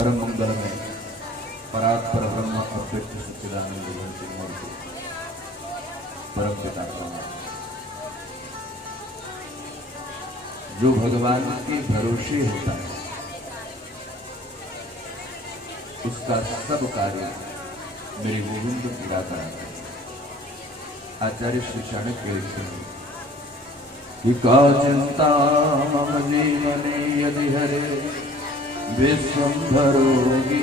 परम मंगल में परात्पर ब्रह्म अव्यक्त सच्चिदानंद गुण मूर्ति परम पिता का नाम, जो भगवान के भरोसे होता है उसका सब कार्य मेरे गोविंद पूरा कराता है। आचार्य श्री चाणक्य लिखते हैं कि का चिंता मम जीवने यदि हरे विश्वम्भरोगी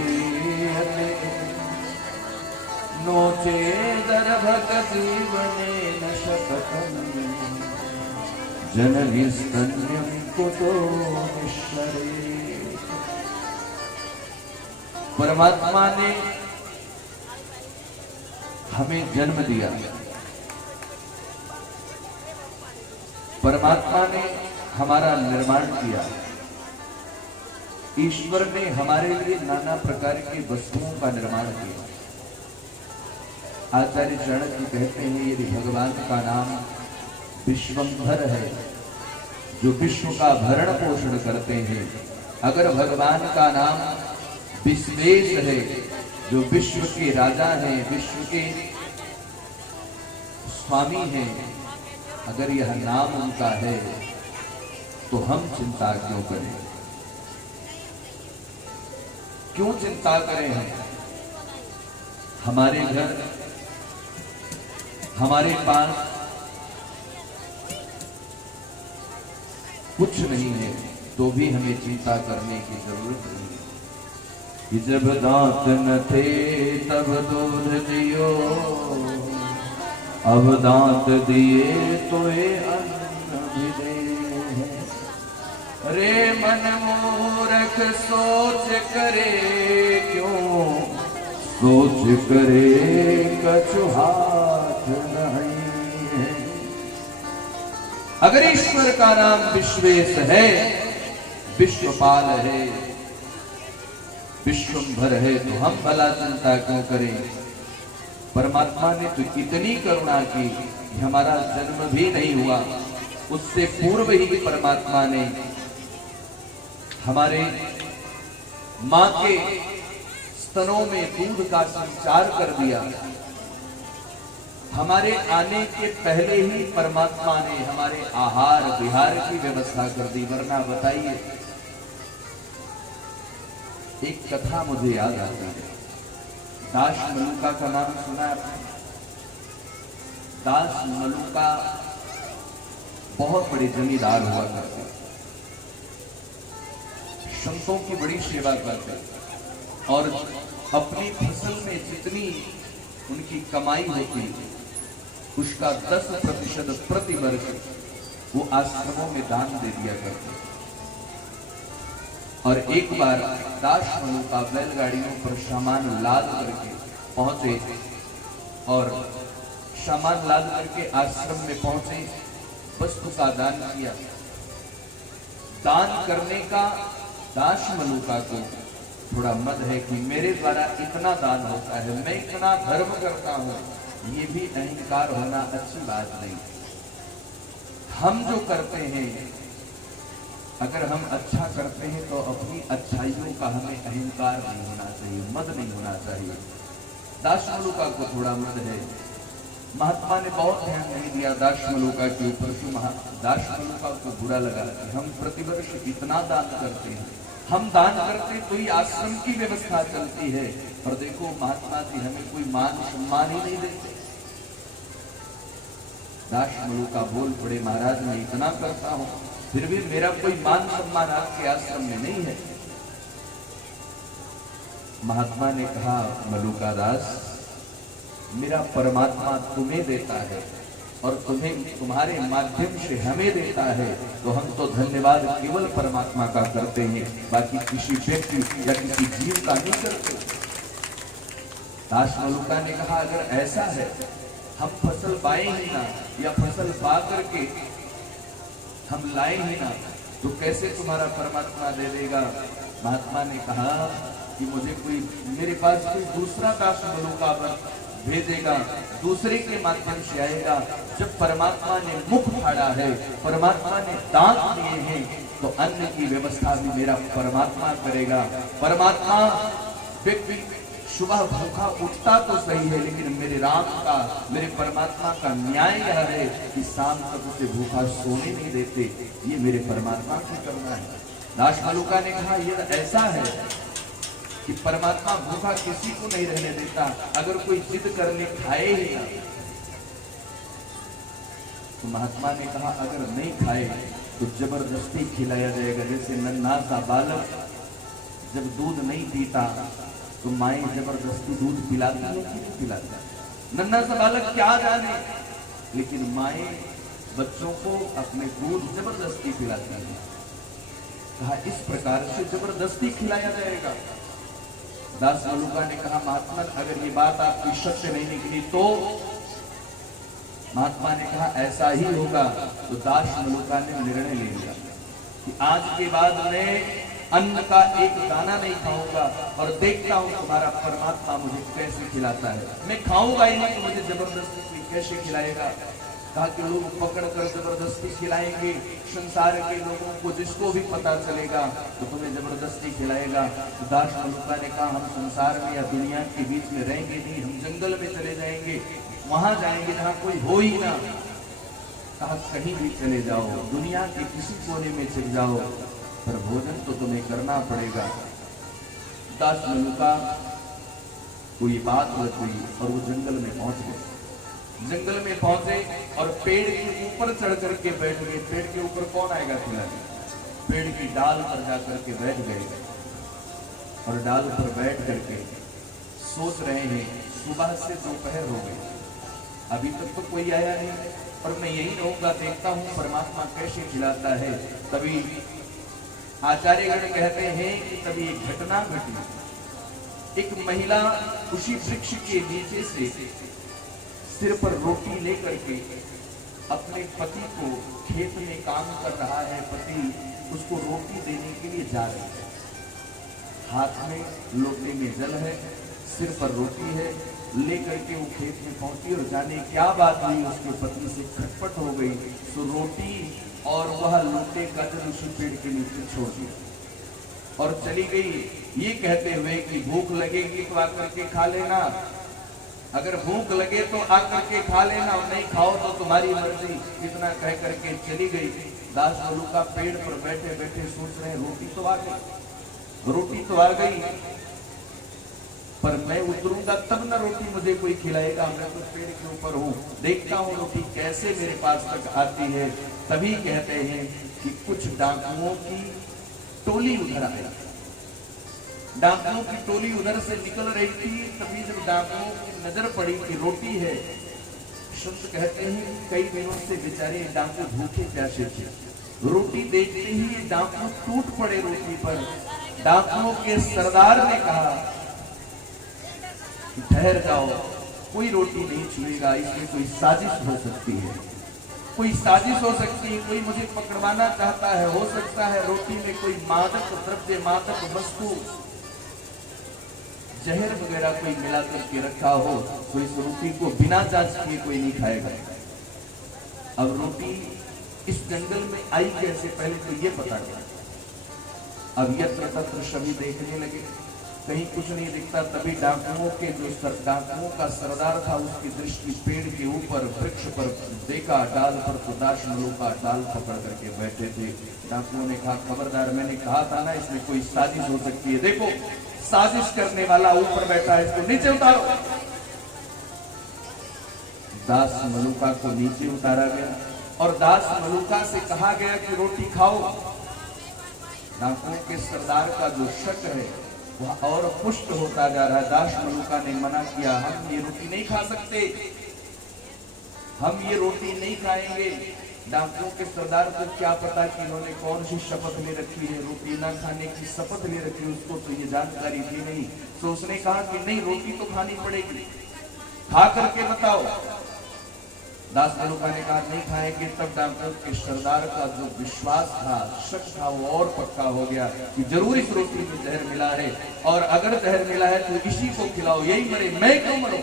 नो चेदर्भक जीवने न शतकं जननी स्तन्यं कुतो निश्चरे। परमात्मा ने हमें जन्म दिया, परमात्मा ने हमारा निर्माण किया, ईश्वर ने हमारे लिए नाना प्रकार की वस्तुओं का निर्माण किया। आचार्य चाणक्य कहते हैं यदि भगवान का नाम विश्वम्भर है, जो विश्व का भरण पोषण करते हैं, अगर भगवान का नाम विश्वेश है, जो विश्व के राजा हैं, विश्व के स्वामी हैं, अगर यह नाम उनका है तो हम चिंता क्यों करें? क्यों चिंता करें? हमारे घर, हमारे पास कुछ नहीं है तो भी हमें चिंता करने की जरूरत नहीं है। कि जब दांत न थे तब दूध दियो, अब दांत दिए तो ये अन्न भी दे। रे मन मूर्ख सोच करे क्यों, सोच करे कछु हाथ नहीं है। अगर ईश्वर का नाम विश्वेश है, विश्वपाल है, विश्वम्भर है, तो हम भला चिंता क्यों करें? परमात्मा ने तो इतनी करुणा की कि हमारा जन्म भी नहीं हुआ, उससे पूर्व ही परमात्मा ने हमारे मां के स्तनों में दूध का संचार कर दिया। हमारे आने के पहले ही परमात्मा ने हमारे आहार विहार की व्यवस्था कर दी। वरना बताइए, एक कथा मुझे याद आती है। दास मलुका का नाम सुना आपने? दास मलुका बहुत बड़े जमींदार हुआ करते, संतों की बड़ी सेवा करते और अपनी फसल में जितनी उनकी कमाई होती उसका 10% प्रति वर्ष वो आश्रमों में दान दे दिया करते। और एक बार दास मलुका बैलगाड़ियों पर सामान लाद करके पहुंचे और सामान लाद करके आश्रम में पहुंचे, वस्तु का दान किया। दान करने का दास मलुका को थोड़ा मद है कि मेरे द्वारा इतना दान होता है, मैं इतना धर्म करता हूं, ये भी अहंकार होना अच्छी बात नहीं। हम जो करते हैं, अगर हम अच्छा करते हैं तो अपनी अच्छाइयों का हमें अहंकार नहीं होना चाहिए, मद नहीं होना चाहिए। दास मलुका को थोड़ा मद है। महात्मा ने बहुत ध्यान नहीं दिया दास मलुका के ऊपर, दास मलुका को बुरा लगा कि हम प्रतिवर्ष इतना दान करते हैं, हम दान करते तो ही आश्रम की व्यवस्था चलती है, और देखो महात्मा जी हमें कोई मान सम्मान ही नहीं देते। दास मलुका बोल पड़े, महाराज मैं इतना करता हूं फिर भी मेरा कोई मान सम्मान आपके आश्रम में नहीं है। महात्मा ने कहा, मलुका दास, मेरा परमात्मा तुम्हें देता है और तुम्हें तुम्हारे माध्यम से हमें देता है, तो हम तो धन्यवाद केवल परमात्मा का करते हैं, बाकी किसी व्यक्ति या किसी जीव का नहीं करते। दास मलुका ने कहा, अगर ऐसा है, हम फसल पाए ही ना या फसल पा करके हम लाए ही ना, तो कैसे तुम्हारा परमात्मा दे देगा? महात्मा ने कहा कि मुझे कोई, मेरे पास कोई दूसरा दास मलुका भेजेगा, दूसरे के माध्यम से आएगा। जब परमात्मा ने मुख फाड़ा है, परमात्मा ने दांत दिए हैं, तो अन्न की व्यवस्था भी मेरा परमात्मा करेगा। परमात्मा व्यक्ति सुबह भूखा उठता तो सही है, लेकिन मेरे राम का, मेरे परमात्मा का न्याय यह है कि शाम तक उसे भूखा सोने नहीं देते। ये मेरे परमात्मा की करुणा है। दास मलुका ने कहा ये ऐसा है कि परमात्मा भूखा किसी को नहीं रहने देता। अगर कोई जिद कर ले खाए ही ना, तो महात्मा ने कहा अगर नहीं खाए तो जबरदस्ती खिलाया जाएगा। जैसे नन्हा सा बालक जब दूध नहीं पीता तो माएं जबरदस्ती दूध पिलाती है कि नहीं पिलाती? नन्हा सा बालक क्या जाने, लेकिन माएं बच्चों को अपने दूध जबरदस्ती पिलाती हैं। कहा इस प्रकार से जबरदस्ती खिलाया जाएगा। दास मलुका ने कहा महात्मा अगर ये बात आपकी सत्य नहीं निकली तो? महात्मा ने कहा ऐसा ही होगा। तो दास मलुका ने निर्णय ले लिया कि आज के बाद मैं अन्न का एक दाना नहीं खाऊंगा और देखता हूं तुम्हारा परमात्मा मुझे कैसे खिलाता है। मैं खाऊंगा ही नहीं तो मुझे जबरदस्ती कैसे खिलाएगा? कहा कि लोग पकड़ कर जबरदस्ती खिलाएंगे, संसार के लोगों को जिसको भी पता चलेगा तो तुम्हें जबरदस्ती खिलाएगा। तो दास मलुका ने कहा हम संसार में या दुनिया के बीच में रहेंगे नहीं, हम जंगल में चले जाएंगे, वहां जाएंगे जहां कोई हो ही ना। कहा कहीं भी चले जाओ, दुनिया के किसी कोने में चले जाओ, पर भोजन तो तुम्हें करना पड़ेगा। दास मलुका को ये बात हुई और वो जंगल में पहुंच गए। जंगल में पहुंचे और पेड़ के ऊपर चढ़ करके बैठ गए। पेड़ के ऊपर कौन आएगा खिलाने? पेड़ की डाल पर जाकर के बैठ गए और डाल पर बैठ करके सोच रहे हैं सुबह से दोपहर हो गई, अभी तक तो कोई आया नहीं और मैं यही रहूंगा, देखता हूं परमात्मा कैसे खिलाता है। तभी आचार्यगण कहते हैं कि तभी एक घटना घटी। एक महिला उसी वृक्ष के नीचे से सिर पर रोटी लेकर के अपने पति को, खेत में काम कर रहा है पति, उसको रोटी देने के लिए जा रही है। हाथ में लोटे में जल है, सिर पर रोटी है, लेकर के वो खेत में पहुंची और जाने क्या बात हुई उसके पति से खटपट हो गई। तो रोटी और वह लोटे का जल उसी पेड़ के नीचे छोड़ दिया और चली गई, ये कहते हुए कि भूख लगेगी तो आकर के खा लेना, अगर भूख लगे तो आकर के खा लेना और नहीं खाओ तो तुम्हारी मर्जी। इतना कह करके चली गई। दास मलुका पेड़ पर बैठे बैठे सोच रहे रोटी तो आ गई, रोटी तो आ गई, पर मैं उतरूंगा तब ना रोटी मुझे कोई खिलाएगा। मैं तो पेड़ के ऊपर हूं, देखता हूं रोटी कैसे मेरे पास तक आती है। तभी कहते हैं कि कुछ डाकुओं की टोली उधर आई। डाकुओं की टोली उधर से निकल रही थी। तभी जब डाकुओं की नजर पड़ी कि रोटी है, संत कहते हैं कई दिनों से बेचारे डाकू भूखे प्यासे थे, रोटी देखते ही डाकू टूट पड़े रोटी पर। डाकुओं के सरदार ने कहा ठहर जाओ, कोई रोटी नहीं छुएगा, इसमें कोई साजिश हो सकती है, कोई साजिश हो सकती है, कोई मुझे पकड़वाना चाहता है, हो सकता है रोटी में कोई मादक द्रव्य, मादक वस्तु, जहर वगैरह कोई मिला करके रखा हो, तो इस रोटी को बिना जांच किए कोई नहीं खाएगा। अब रोटी इस जंगल में आई कैसे, पहले तो ये पता चला। अब यत्र तत्र सभी देखने लगे, कहीं कुछ नहीं दिखता। तभी डाकुओं के डाकुओं का सरदार था, उसकी दृष्टि पेड़ के ऊपर वृक्ष पर देखा, डाल पर तो दास मलुका डाल पकड़ करके बैठे थे। डाकुओं ने कहा खबरदार, मैंने कहा था ना इसमें कोई साजिश हो सकती है, देखो साजिश करने वाला ऊपर बैठा है, इसको नीचे उतारो। दास मलुका को नीचे उतारा गया और दास मलुका से कहा गया कि रोटी खाओ। डाकुओं के सरदार का जो शक है वह और पुष्ट होता जा रहा है। दास मलुका ने मना किया, हम ये रोटी नहीं खा सकते, हम ये रोटी नहीं खाएंगे। डाकुओं के सरदार को क्या पता कि इन्होंने कौन सी शपथ ले रखी है, रोटी ना खाने की शपथ ले रखी है, उसको तो ये जानकारी थी नहीं। तो उसने कहा कि नहीं, रोटी तो खानी पड़ेगी, खा करके बताओ। दास मलुका ने कहा नहीं खाएंगे। तब डाकुओं के सरदार का जो विश्वास था, शक था, वो और पक्का हो गया कि जरूर इस रोटी में जहर मिला है, और अगर जहर मिला है तो इसी को खिलाओ, यही मरे, मैं क्यों मरूं।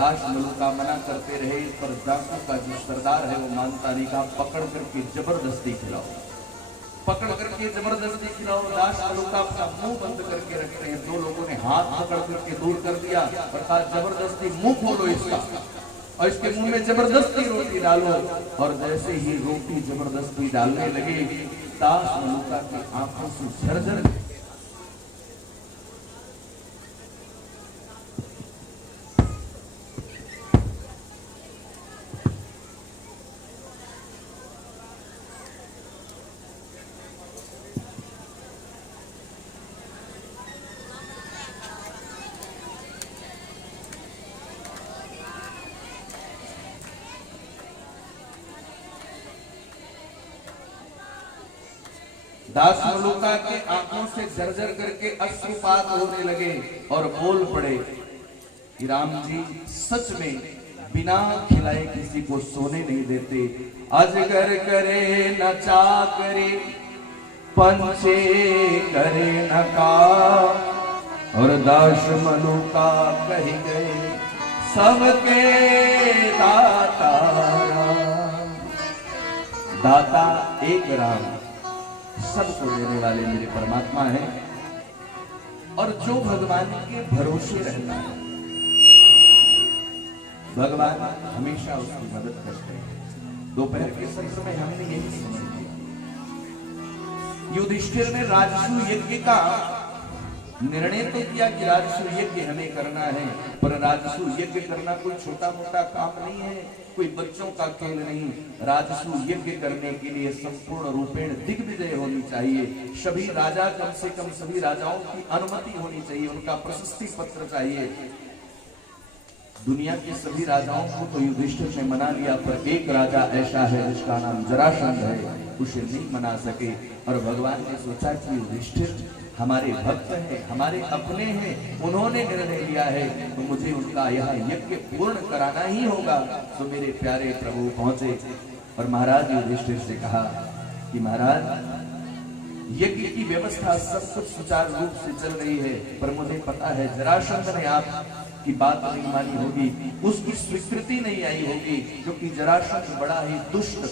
दास मलूका मना करते रहे, पर डाकू का जो सरदार है वो मानता नहीं, कहा पकड़ करके जबरदस्ती खिलाओ, पकड़ करके जबरदस्ती खिलाओ। दास मलूका अपना मुंह बंद करके रखते हैं, दो लोगों ने हाथ पकड़ करके दूर कर दिया और कहा जबरदस्ती मुंह खोलो इसका, और इसके मुंह में जबरदस्ती रोटी डालो। और जैसे ही रोटी जबरदस्ती डालने लगे, दास मलूका की आंखों से झरझर दास मलूका के आंखों से झरझर करके अश्रुपात होने लगे और बोल पड़े कि राम जी सच में बिना खिलाए किसी को सोने नहीं देते। अजगर करे न चाकरे, पंछी करे न का, और दास मलूका कह गए सबके दाता। दाता एक राम, सबको देने वाले मेरे परमात्मा हैं, और जो भगवान के भरोसे रहता है भगवान हमेशा उसकी मदद करते हैं। दोपहर के सत्र में हमने यही सुना, युधिष्ठिर ने राजसू यज्ञ का निर्णय तो किया कि राजसू यज्ञ हमें करना है, पर राजसू यज्ञ करना कोई छोटा मोटा काम नहीं है, कोई बच्चों का खेल नहीं। राजसू यज्ञ करने के लिए संपूर्ण रूपेण दिग्विजय होनी चाहिए, सभी राजा, कम से कम सभी राजाओं की अनुमति होनी चाहिए, उनका प्रशस्ति पत्र चाहिए। दुनिया के सभी राजाओं को तो युधिष्ठिर ने मना लिया, पर एक राजा ऐसा है जिसका नाम जरासंध है, उसे नहीं मना सके। और भगवान ने सोचा कि युधिष्ठिर हमारे भक्त हैं, हमारे अपने हैं, उन्होंने निर्णय लिया है तो मुझे उनका यह यज्ञ पूर्ण कराना ही होगा। तो मेरे प्यारे प्रभु पहुंचे और महाराज युधिष्ठिर से कहा कि महाराज यज्ञ की व्यवस्था सब कुछ सुचारू रूप से चल रही है, पर मुझे पता है जरासंध ने आपकी बात नहीं मानी होगी, उसकी स्वीकृति नहीं आई होगी, क्योंकि जरासंध बड़ा ही दुष्ट,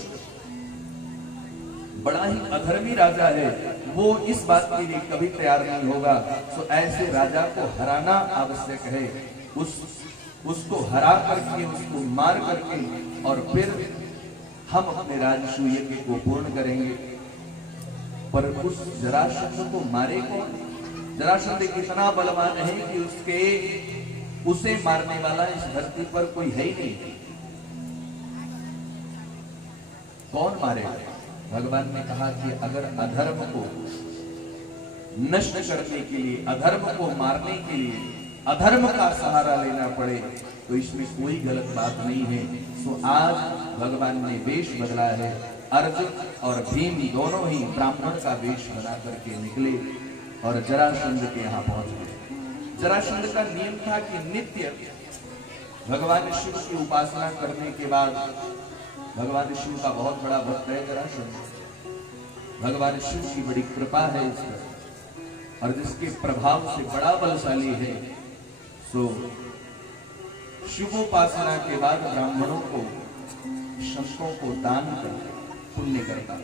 बड़ा ही अधर्मी राजा है, वो इस बात के लिए कभी तैयार नहीं होगा। तो ऐसे राजा को हराना आवश्यक है, उसको हरा करके, उसको मार करके, और फिर हम अपने राजसू यज्ञ को पूर्ण करेंगे। पर उस जरासंध को मारे कौन? जरासंध इतना बलवान है कि उसे मारने वाला इस धरती पर कोई है ही नहीं। कौन मारेगा? भगवान ने कहा कि अगर अधर्म को नष्ट करने के लिए, अधर्म को मारने के लिए अधर्म का सहारा लेना पड़े तो इसमें कोई गलत बात नहीं है। तो आज भगवान ने वेश बदला है, अर्जुन और भीम दोनों ही ब्राह्मण का वेश बना करके निकले और जरासंध के यहाँ पहुंच गए। जरासंध का नियम था कि नित्य भगवान शिव की उपासना करने के बाद, भगवान शिव का बहुत बड़ा भक्त है जरासंध, भगवान शिव की बड़ी कृपा है इस पर, और जिसके प्रभाव से बड़ा बलशाली है, सो शिवोपासना के बाद ब्राह्मणों को, संतों को दान कर पुण्य करता।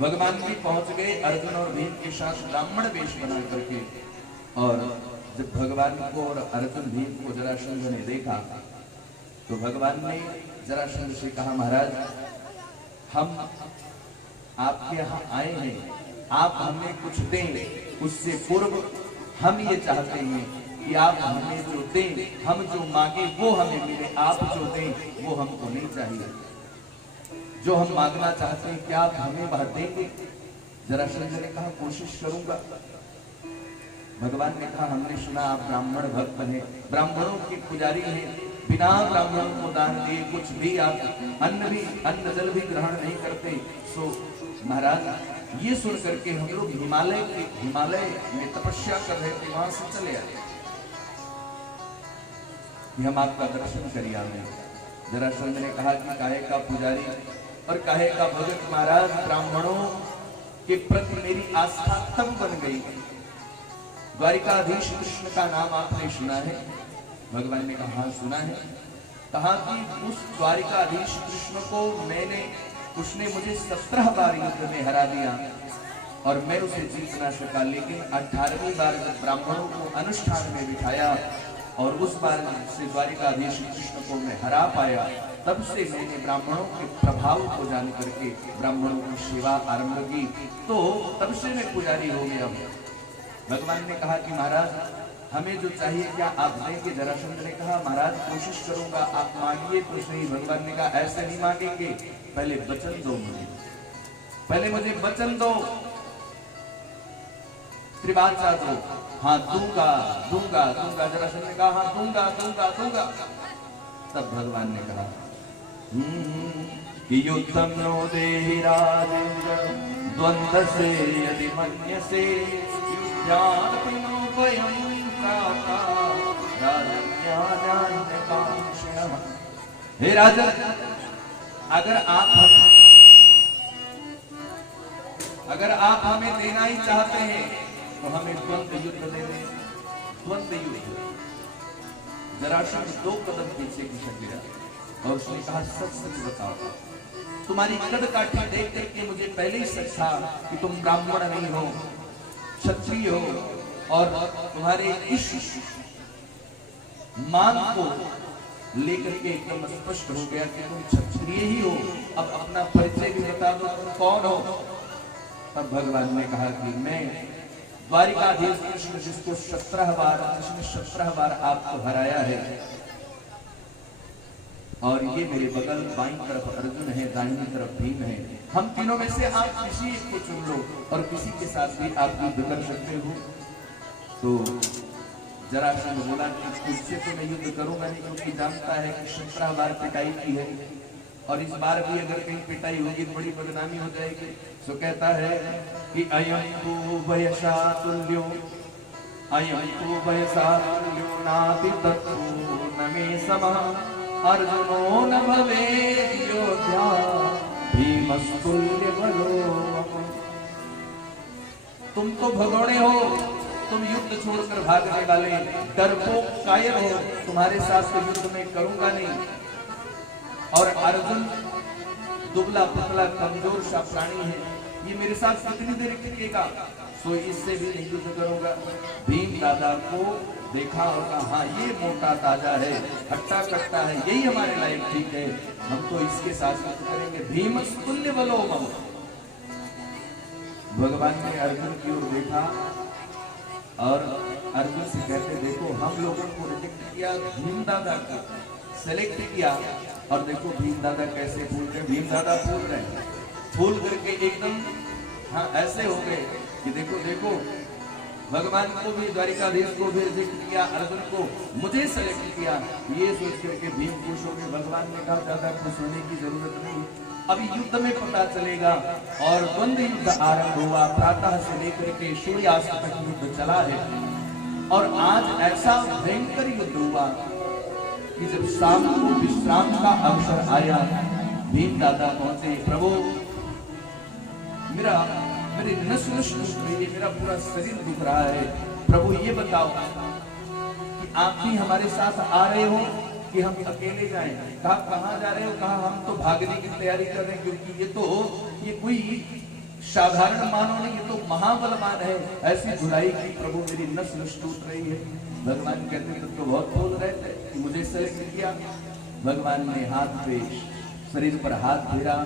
भगवान भी पहुंच गए अर्जुन और भीम के साथ ब्राह्मण वेश बना करके, और जब भगवान को और अर्जुन भीम को जरासंध ने देखा तो भगवान ने जरासंध से कहा, महाराज हम आपके यहाँ आए हैं, आप हमें कुछ दें, उससे पूर्व हम ये चाहते हैं कि आप हमें जो दें, हम जो मांगे वो हमें मिले, आप जो दें वो हमको नहीं चाहिए। जो हम मांगना चाहते हैं क्या आप हमें वह देंगे? जरासंध ने कहा कोशिश करूंगा। भगवान ने कहा हमने सुना आप ब्राह्मण भक्त हैं, ब्राह्मणों के पुजारी हैं, बिना ब्राह्मणों को दान दिए कुछ भी आप अन्न जल भी ग्रहण नहीं करते। सो महाराज ये सुन करके हम लोग हिमालय में तपस्या कर रहे थे, वहां से चले आए, हम आपका दर्शन करिए आए। जरासंध ने कहा कि काहे का पुजारी और काहे का भगत महाराज, ब्राह्मणों के प्रति मेरी आस्था तब बन गई। द्वारिकाधीश कृष्ण का नाम आपने सुना है, भगवान ने कहा हाँ सुना है। कहा कि उस द्वारिकाधीश कृष्ण को उसने मुझे 17 बार युद्ध में हरा दिया और मैं उसे जीत ना सका, लेकिन 18वीं बार जब ब्राह्मणों को अनुष्ठान में बिठाया और उस बार से द्वारिकाधीश कृष्ण को मैं हरा पाया, तब से मैंने ब्राह्मणों के प्रभाव को जान करके ब्राह्मणों की सेवा आरंभ की, तो तब से मैं पुजारी हो गया हूँ। भगवान ने कहा कि महाराज हमें जो चाहिए क्या आप देंगे? जरासंध ने कहा महाराज कोशिश करूंगा, आप मांगिए तो सही। भगवान ने कहा ऐसे नहीं मांगेंगे, पहले वचन दो मुझे, पहले मुझे वचन दो, त्रिवाचा दो। हाँ दूंगा दूंगा दूंगा। जरासंध ने कहा हाँ दूंगा दूंगा दूंगा। तब भगवान ने कहा कि युद्धम नो देहि राजेन्द्र द्वंद्व से यदि मन्यसे युद्धात्मनो वयं प्राता राजन्यान्यकांक्षिणः। हे राजन, अगर आप हमें देना ही चाहते हैं तो हमें द्वंद्व युद्ध दे दें। द्वंद्व युद्ध। जरासंध 2 कदम पीछे खिसक गया और उसने कहा सच सच बताओ, तुम्हारी कद काठी देख देख के मुझे पहले ही शक था कि तुम ब्राह्मण नहीं हो, क्षत्रिय हो, और तुम्हारे इस मान को लेकर के एकदम स्पष्ट हो गया कि तुम क्षत्रिय ही हो। अब अपना परिचय भी बता दो, तुम कौन हो? तब भगवान ने कहा कि मैं द्वारिकाधीश कृष्ण जिसने 17 बार आपको हराया है, और ये मेरे बगल बाईं तरफ अर्जुन है, दाहिनी तरफ भीम है। हम तीनों में से आप किसी एक को चुन लो और किसी के साथ भी आप युद्ध कर सकते हो। तो जरासंध बोला कि तुझसे तो मैं युद्ध करूंगा नहीं, क्योंकि जानता है कि 17 बार पिटाई की है और इस बार भी अगर कहीं पिटाई होगी तो बड़ी बदनामी हो जाएगी। तो कहता है कि अयं तु वयसा तुल्यो नापि तत्तु न मे समः अर्जुनो न भवेत् योद्धा भीमस्तुल्य बलो। तुम तो भगोड़े हो, तुम युद्ध छोड़कर भागने वाले डरपोक कायर हो, तुम्हारे साथ तो युद्ध में करूंगा नहीं। और अर्जुन दुबला पतला कमजोर सा प्राणी है, ये मेरे साथ कितनी देर टिकेगा? सो इससे भी नहीं युद्ध करूंगा। भीम दादा को देखा और कहा हाँ ये मोटा ताजा है, हट्टा कट्टा है, यही हमारे लायक ठीक है, हम तो इसके साथ युद्ध करेंगे। भीम तुल्य बलो मम। भगवान ने अर्जुन की ओर देखा और अर्जुन से कहते देखो हम लोगों को रिजेक्ट किया, भीम दादा को सेलेक्ट किया, और देखो भीम दादा कैसे फूल रहे। भीम दादा फूल रहे हैं, फूल करके एकदम हाँ ऐसे हो गए कि देखो देखो भगवान को भी द्वारिकाधीश को भी रिजेक्ट किया, अर्जुन को मुझे सेलेक्ट किया। ये सोच करके भीम खुश हो गए। भगवान ने कहा ज्यादा खुश होने की जरूरत नहीं, अभी युद्ध में पता चलेगा। और द्वंद्व युद्ध आरंभ हुआ। प्रातः से लेकर के सूर्यास्त तक युद्ध चला है और आज ऐसा भयंकर युद्ध हुआ कि जब शाम को विश्राम का अवसर आया, भीम दादा पहुंचे। प्रभु मेरी नस नस मेरा पूरा शरीर दुख रहा है, प्रभु ये बताओ कि आप भी हमारे साथ आ रहे हो कि हम अकेले जाएं? कहा कहाँ जा रहे हो? कहा हम तो भागने की तैयारी कर रहे हैं, क्योंकि ये कोई साधारण मानव नहीं, ये तो महाबलवान है। ऐसी धुलाई की प्रभु मेरी नस नस टूट रही है। भगवान कहते तो बहुत बोल रहे थे कि मुझे सेलेक्ट किया। भगवान ने हाथ पे शरीर पर हाथ फेरा,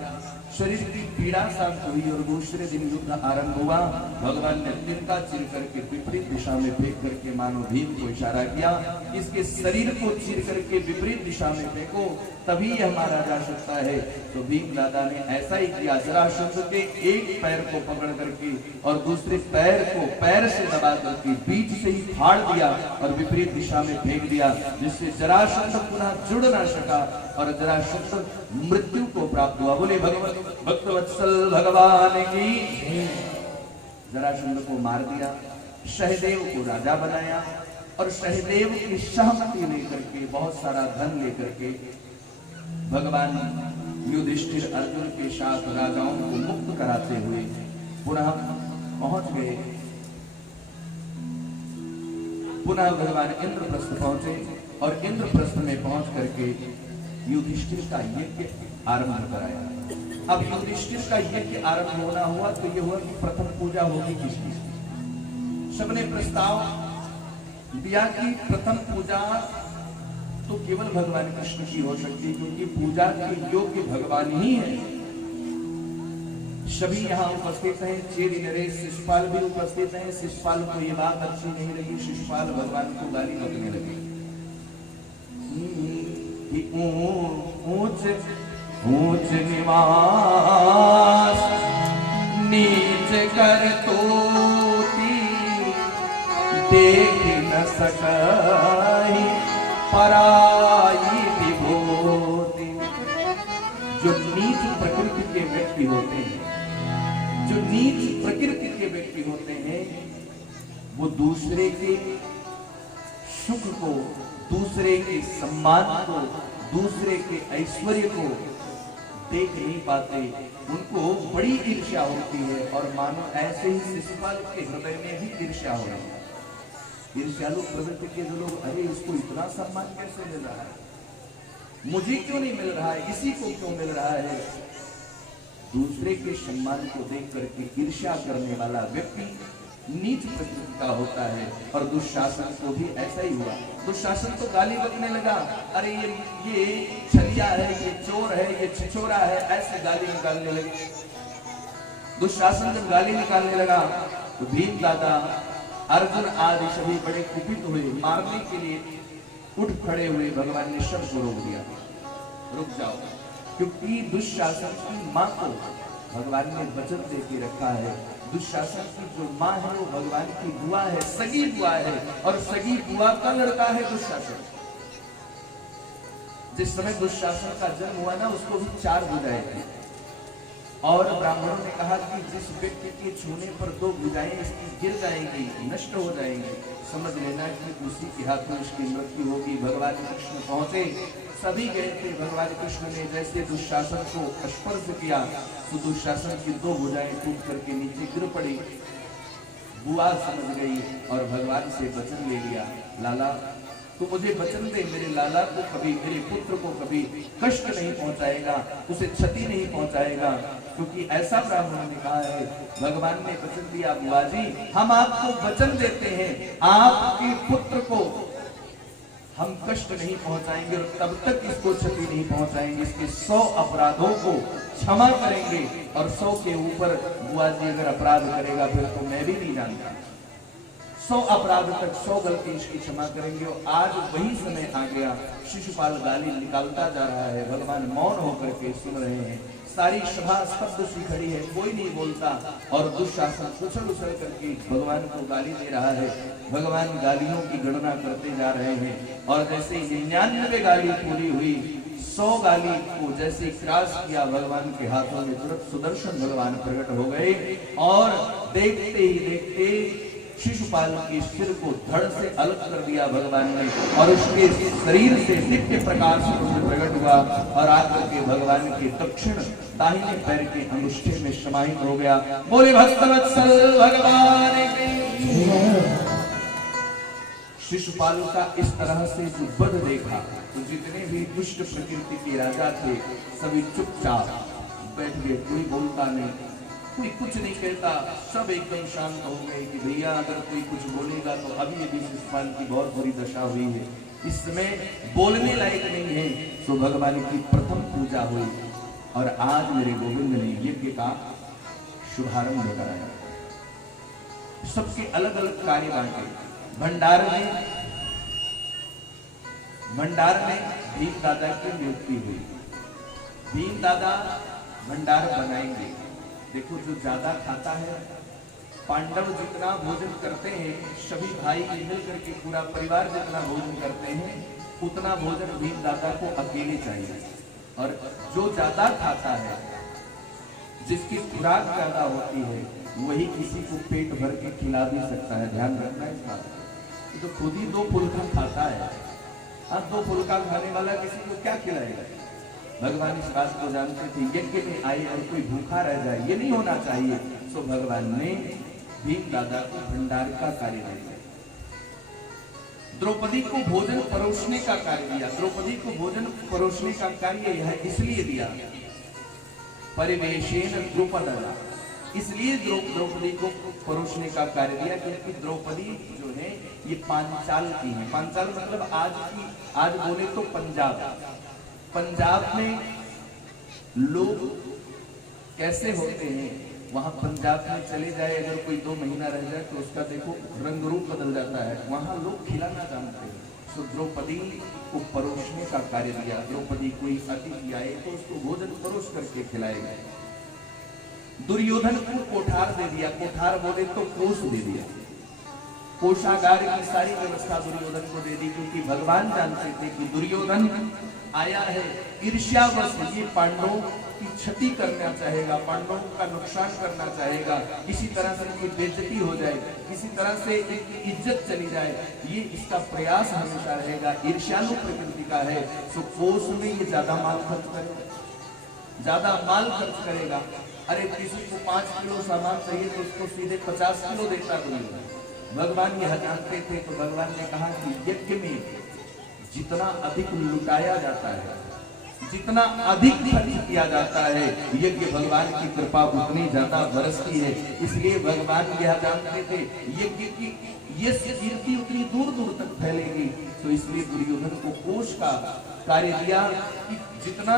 शरीर की पीड़ा शांत हुई और दूसरे दिन युद्ध आरंभ हुआ। भगवान ने तिनका चीर करके विपरीत दिशा में फेंक करके मानो भीम को इशारा किया, इसके शरीर को चीर करके विपरीत दिशा में फेंको, तभी यह मारा जा सकता है। तो भीम दादा ने ऐसा ही किया। जरासंध के एक पैर को पकड़ करके और दूसरे पैर को पैर से दबा करके बीच से ही फाड़ दिया और विपरीत दिशा में फेंक दिया, जिससे जरासंध पुनः जुड़ न सका और जरासंध मृत्यु को प्राप्त हुआ। बोले भक्तवत्सल भगवान की। जरासंध को मार दिया, सहदेव को राजा बनाया और सहदेव की सहमति लेकर के बहुत सारा धन लेकर के भगवान युधिष्ठिर अर्जुन के साथ राजाओं को मुक्त कराते हुए पुनः पहुंच गए। पुनः भगवान इंद्रप्रस्थ पहुंचे और इंद्रप्रस्थ में पहुंच करके युधिष्ठिर का यज्ञ आरंभ कराया। अब युधिष्ठिर का यज्ञ आरंभ होना हुआ तो यह हुआ कि प्रथम पूजा होगी किसकी? सबने प्रस्ताव दिया कि प्रथम पूजा तो केवल भगवान कृष्ण की हो सकती है, क्योंकि पूजा के योग्य भगवान ही है। सभी यहाँ उपस्थित हैं, चेरी नरेश शिषपाल भी उपस्थित हैं। शिषपाल को ये बात अच्छी नहीं लगी, शिषपाल भगवान को गाली बकने लगे कि ऊंच ऊंच निवास नीच कर तोती देख न सकाई पराई विभूति। जो नीच प्रकृति के व्यक्ति होते हैं, जो नीच प्रकृति के व्यक्ति होते हैं, वो दूसरे के सुख को, दूसरे के सम्मान को, दूसरे के ऐश्वर्य को देख नहीं पाते। उनको बड़ी ईर्ष्या होती है और मानो ऐसे ही शिशुपाल के हृदय में भी ईर्ष्या हो रही है। ईर्ष्यालु प्रवृत्ति के जो लोग, अरे इसको इतना सम्मान कैसे मिल रहा है, मुझे क्यों नहीं मिल रहा है, इसी को क्यों मिल रहा है। दूसरे के सम्मान को देख करके ईर्ष्या करने वाला व्यक्ति नीच प्रकृति का होता है। और दुशासन को भी ऐसा ही हुआ। दुशासन तो गाली बकने लगा, अरे ये छलिया है, ये चोर है, ये छिछोरा है, ऐसे गाली निकालने लगे। दुशासन जब गाली निकालने लगा तो भीम दादा, अर्जुन आदि सभी बड़े कुपित हुए, मारने के लिए उठ खड़े हुए। भगवान ने शब्द को रोक दिया, रुक जाओ, क्योंकि दुशासन की मां को भगवान ने वचन दे के रखा है। दुशासन की जो मां है वो भगवान की बुआ है, सगी बुआ है, और सगी बुआ का लड़का है दुशासन। जिस समय दुशासन का जन्म हुआ ना, उसको भी 4 भुजाएं थी, और ब्राह्मणों ने कहा कि जिस व्यक्ति के छूने पर 2 भुजाएं इसकी गिर जाएंगी, नष्ट हो जाएंगी, समझ लेना कि उसी के हाथों इसकी मृत्यु होगी। भगवान कृष्ण पहुंचे, सभी गए थे। भगवान कृष्ण ने जैसे दुशासन को स्पर्श किया तो दुशासन की 2 भुजाएं टूट करके नीचे गिर पड़ी। बुआ समझ गई और भगवान से वचन ले लिया, लाला तो मुझे वचन दे, मेरे लाला को कभी, मेरे पुत्र को कभी कष्ट नहीं पहुंचाएगा, उसे क्षति नहीं पहुंचाएगा, क्योंकि ऐसा ब्राह्मण ने कहा है। भगवान ने वचन दिया, बुआ जी हम आपको वचन देते हैं, आपके पुत्र को हम कष्ट नहीं पहुंचाएंगे और तब तक इसको क्षति नहीं पहुंचाएंगे, इसके 100 अपराधों को क्षमा करेंगे। और 100 के ऊपर बुआ जी अगर अपराध करेगा फिर तो मैं भी नहीं जानता। 100 अपराध तक 100 गलती इसकी क्षमा करेंगे। और आज वही समय आ गया, शिशुपाल गाली निकालता जा रहा है, भगवान मौन होकर के सुन रहे हैं। सारी सभा स्तब्ध सी खड़ी है, कोई नहीं बोलता, और दुशासन उछल उछल करके भगवान को गाली दे रहा है। भगवान गालियों की गणना करते जा रहे हैं, और जैसे 99 गाली पूरी हुई, 100 गाली को जैसे क्रॉस किया, भगवान के हाथों में तुरंत सुदर्शन भगवान प्रकट हो गए, और देखते ही देखते शिशुपाल के सिर को धड़ से अलग कर दिया भगवान ने, और उसके शरीर से दिव्य प्रकाश प्रकट हुआ, और आकर के भगवान के दक्षिण दाहिने पैर के अंगूठे में समाहित हो गया। बोले भक्तवत्सल भगवान की। शिशुपाल का इस तरह से जो वध देखा तो जितने भी दुष्ट प्रकृति के राजा थे सभी चुपचाप बैठ गए, कोई बोलता नहीं, कोई कुछ नहीं कहता, सब एकदम शांत हो गए कि भैया अगर कोई कुछ बोलेगा तो अभी अभी शिशुपाल की बहुत बुरी दशा हुई है, इस समय बोलने लायक नहीं है। तो भगवान की प्रथम पूजा हुई, और आज मेरे गोविंद ने यज्ञ का शुभारंभ कराया। सबके अलग अलग कार्य बांटे। भंडार में भीम दादा की नियुक्ति हुई। भीम दादा भंडार बनाएंगे। देखो जो ज्यादा खाता है, पांडव जितना भोजन करते हैं, सभी भाई मिल करके पूरा परिवार जितना भोजन करते हैं, उतना भोजन भीम दादा को अकेले चाहिए। और जो ज्यादा खाता है, जिसकी खुराक ज्यादा होती है, वही किसी को पेट भर के खिला भी सकता है। ध्यान रखना है इस बात का। तो खुद ही 2 फुल्का खाता है, अब 2 फुल्का खाने वाला किसी को क्या खिलाएगा। भगवान इस बात को जानते थे, यज्ञ में आए और कोई भूखा रह जाए ये नहीं होना चाहिए। तो भगवान ने भीम दादा को भंडार का कार्य दिया। द्रौपदी को भोजन परोसने का कार्य दिया। द्रौपदी को भोजन परोसने का कार्य यह इसलिए दिया, परिवेशेन द्रुपदः, इसलिए द्रौपदी को परोसने का कार्य दिया क्योंकि द्रौपदी जो है ये पांचाल की है। पांचाल मतलब आज बोले तो पंजाब। पंजाब में लोग कैसे होते हैं, वहां पंजाब में चले जाए अगर कोई 2 महीना रह जाए तो उसका देखो रंग रूप बदल जाता है। वहां लोग खिलाना जानते हैं। तो द्रौपदी को परोसने का कार्य दिया। द्रौपदी कोई अतिथि आए तो उसको भोजन परोस करके खिलाएगा। दुर्योधन को कोठार दे दिया। कोठार बोले तो कोष दे दिया। कोषागार की सारी व्यवस्था दुर्योधन को दे दी क्योंकि भगवान जानते थे कि दुर्योधन आया है ईर्ष्यावश, ये पांडवों की क्षति करना चाहेगा, पांडवों का नुकसान करना चाहेगा, किसी तरह से इनकी बेइज्जती हो जाए, किसी तरह से इनकी इज्जत चली जाए, ये इसका प्रयास हमेशा रहेगा। ईर्ष्यालु प्रकृति का है। तो कोष में ये ज्यादा माल खर्च करेगा, ज्यादा माल खर्च करेगा। अरे किसी को 5 किलो सामान चाहिए तो उसको सीधे 50 किलो देता दुर्योधन। भगवान यह जानते थे तो भगवान ने कहा कि यज्ञ में जितना अधिक लुटाया जाता है, जितना अधिक खर्च किया जाता है, यज्ञ भगवान की कृपा उतनी ज्यादा बरसती है। इसलिए भगवान यह जानते थे यज्ञ की ये कीर्ति उतनी दूर दूर तक फैलेगी। तो इसलिए दुर्योधन को कोष का कार्य दिया कि जितना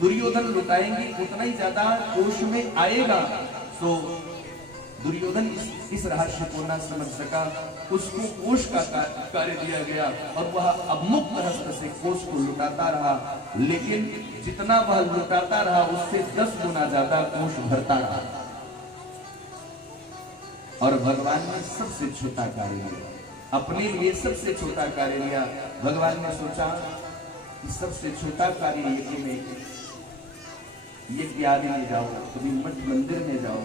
दुर्योधन लुटाएंगे उतना ही ज्यादा कोष में आएगा। तो दुर्योधन इस रहस्य को न समझ सका, उसको कोष का कार्य दिया गया और वह अब मुक्त हस्त से कोष को लुटाता रहा। लेकिन जितना वह लुटाता रहा उससे 10 गुना ज्यादा कोष भरता रहा। और भगवान ने सबसे छोटा कार्य लिया, अपने लिए सबसे छोटा कार्य लिया। भगवान ने सोचा कि सबसे छोटा कार्य यज्ञ आदि में जाओ, कभी मठ मंदिर में जाओ,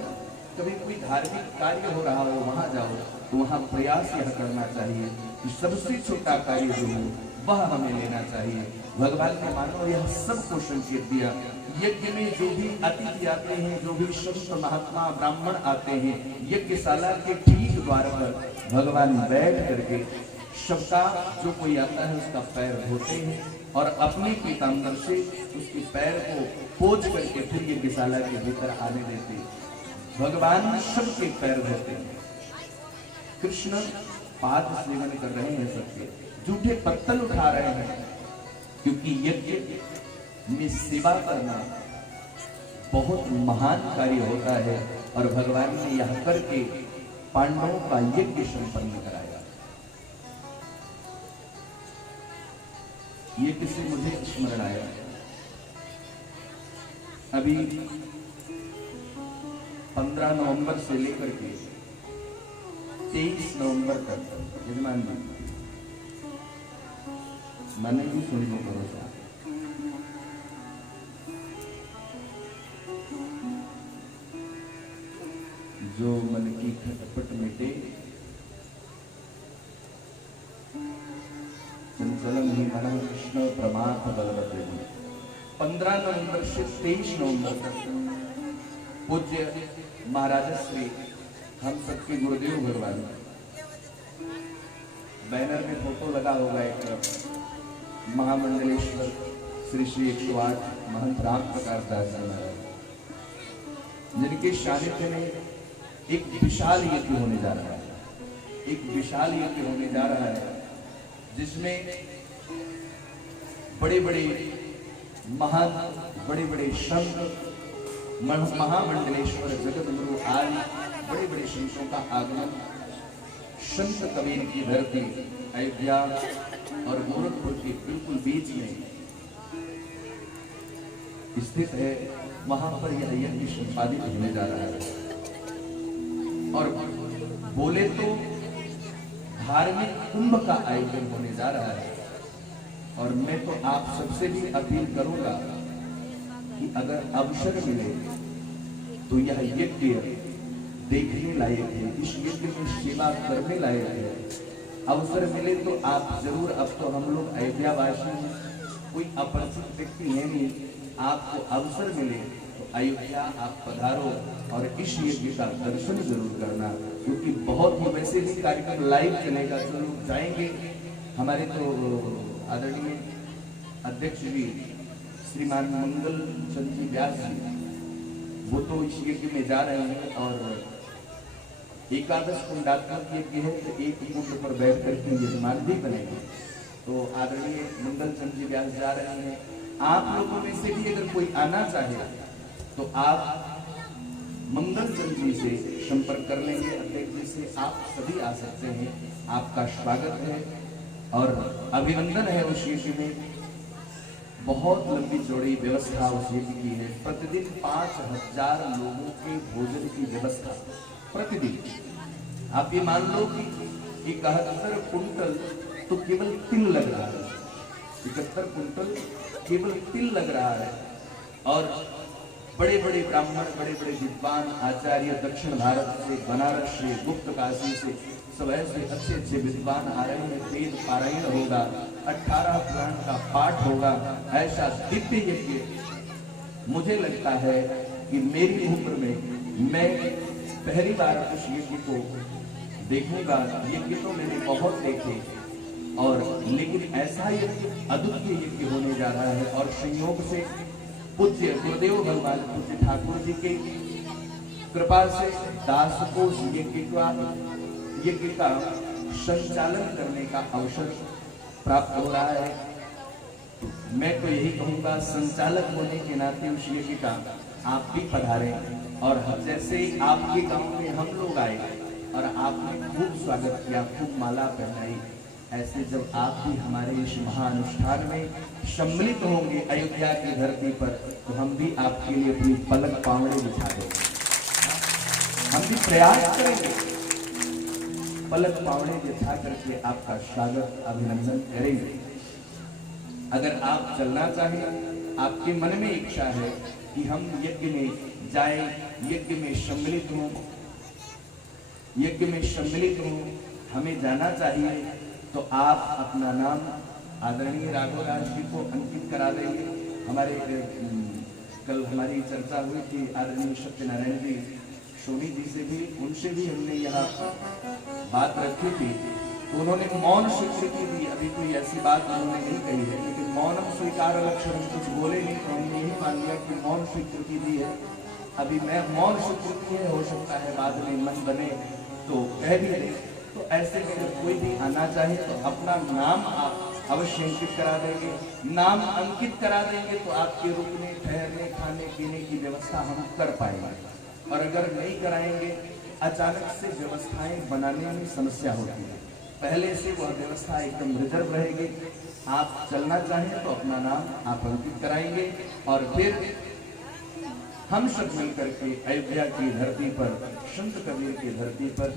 कभी कोई धार्मिक कार्य हो रहा हो वहां जाओ, तो वहां प्रयास यह करना चाहिए कि सबसे छोटा कार्य जो हो वह हमें लेना चाहिए। भगवान ने मानो यह सबको संकेत दिया। यज्ञ में जो भी अतिथि आते हैं, जो भी संत महात्मा ब्राह्मण आते हैं, यज्ञशाला के ठीक द्वार पर भगवान बैठ करके सबका जो कोई आता है उसका पैर धोते हैं और अपने पीताम्बर से उसके पैर को पोंछ करके फिर यज्ञशाला के भीतर आने देते हैं। भगवान सबके पैर धोते हैं। कृष्ण पाद सेवन कर रहे हैं, सबके जूठे पत्तल उठा रहे हैं, क्योंकि यज्ञ में सेवा करना बहुत महान कार्य होता है। और भगवान ने यह करके पांडवों का यज्ञ संपन्न कराया। ये किसी मुझे स्मरण आया, अभी 15 नवंबर से लेकर के 23 नवंबर तक यजमान जी मैंने भी सुन लो भरोसा, जो मन की खटपट मिटे चंचलम ही मन कृष्ण प्रमाथ बलवते। 15 नवंबर से 23 नवंबर तक पूज्य महाराज श्री हम सबके गुरुदेव भगवान, बैनर में फोटो लगा होगा एक तरफ, महामंडलेश्वर श्री श्री 108 महंत राम प्रकाश दास महाराज, जिनके सानिध्य में एक विशाल यज्ञ होने जा रहा है। एक विशाल यज्ञ होने जा रहा है जिसमें बड़े बड़े महान, बड़े बड़े संत, महामंडलेश्वर जगत गुरु आदि बड़े बड़े संतों का आगमन, संत कबीर की धरती अयोध्या और गोरखपुर के बिल्कुल बीच में स्थित है। वहां पर यह यज्ञ संपादित होने जा रहा है और बोले तो धार्मिक कुंभ का आयोजन होने जा रहा है। और मैं तो आप सबसे भी अपील करूंगा कि अगर अवसर मिले तो यह यज्ञ देखने लायक है, इस यज्ञ में सेवा करने लायक है। अवसर मिले तो आप जरूर, अब तो हम लोग अयोध्यावासी कोई अपरिचित व्यक्ति है नहीं, आपको अवसर मिले तो अयोध्या आप पधारो और इस यज्ञ का दर्शन जरूर करना, क्योंकि बहुत ही वैसे भी कार्यक्रम लाइव चलेगा, जो लोग जाएंगे हमारे तो आदरणीय अध्यक्ष जी श्रीमान मंगल चंद जी व्यास जी, वो तो इस यज्ञ में जा रहे हैं और एकादश कुंडात्मक यज्ञ है, तो एक कुंड पर बैठ करके यजमान भी बनेंगे। तो आदरणीय मंगल चंद जी व्यास जा रहे हैं। आप लोगों में से भी अगर कोई आना चाहे तो आप मंगल चंद जी से संपर्क कर लेंगे, अध्यक्ष जी से, आप सभी आ सकते हैं। आपका स्वागत है और अभिनंदन है। उस यज्ञ में बहुत लंबी चौड़ी व्यवस्था उस यज्ञ की है। प्रतिदिन 5000 लोगों के भोजन की व्यवस्था प्रतिदिन। आप ये मान लो कि 71 कुंटल तो केवल तिल लग रहा है, 71 कुंटल केवल तिल लग रहा है। और बड़े बड़े ब्राह्मण, बड़े बड़े विद्वान आचार्य दक्षिण भारत से, बनारस से, गुप्त काशी से, सब ऐसे अच्छे अच्छे विद्वान आ रहे हैं। वेद पारायण होगा, 18 पुराण का पाठ होगा। ऐसा दिव्य यज्ञ मुझे लगता है कि मेरी उम्र में मैं पहली बार उस यज्ञ को देखूंगा। यज्ञ तो मैंने बहुत देखे और लेकिन ऐसा यज्ञ अद्वितीय यज्ञ होने जा रहा है। और संयोग से पूज्य गुरुदेव भगवान पूज्य ठाकुर जी के कृपा से दास को यज्ञ का संचालन करने का अवसर प्राप्त हो रहा है। तो मैं तो यही कहूंगा, संचालक होने के नाते उस यज्ञ का आप भी पधारें। और जैसे आपके गांव में हम लोग आए और आपने खूब स्वागत किया, खूब माला पहनाई, ऐसे जब आप भी हमारे इस महानुष्ठान में सम्मिलित होंगे अयोध्या की धरती पर, तो हम भी आपके लिए अपनी पलक पावड़े बिछा देंगे। हम भी प्रयास करेंगे, पलक पावड़े बिछा करके आपका स्वागत अभिनंदन करेंगे। अगर आप चलना चाहें, आपके मन में इच्छा है कि हम यज्ञ में जाएं, यज्ञ में सम्मिलित हों, यज्ञ में सम्मिलित हों, हमें जाना चाहिए, तो आप अपना नाम आदरणीय राघव राज जी को अंकित करा देंगे। हमारे कल हमारी चर्चा हुई थी आदरणीय सत्यनारायण जी सोनी जी से भी, उनसे भी हमने यह बात रखी थी, तो उन्होंने मौन स्वीकृति दी। अभी कोई ऐसी बात उन्होंने नहीं कही है, लेकिन मौनम स्वीकार लक्षण, कुछ बोले नहीं तो हमने यही मान लिया कि मौन स्वीकृति दी है। अभी मैं मौन स्वीकृति है, हो सकता है बाद में मन बने तो कह भी दे। तो ऐसे में अगर कोई भी आना चाहे तो अपना नाम आप अवश्य अंकित करा देंगे। नाम अंकित करा देंगे तो आपके रुकने, ठहरने, खाने पीने की व्यवस्था हम कर पाएंगे। और अगर नहीं कराएंगे, अचानक से व्यवस्थाएं बनाने में समस्या होती है। पहले से वह व्यवस्था एकदम रिजर्व रहेगी। आप चलना चाहें तो अपना नाम आप अंकित कराएंगे और फिर हम सब मिलकर के अयोध्या की धरती पर, संत कबीर की धरती पर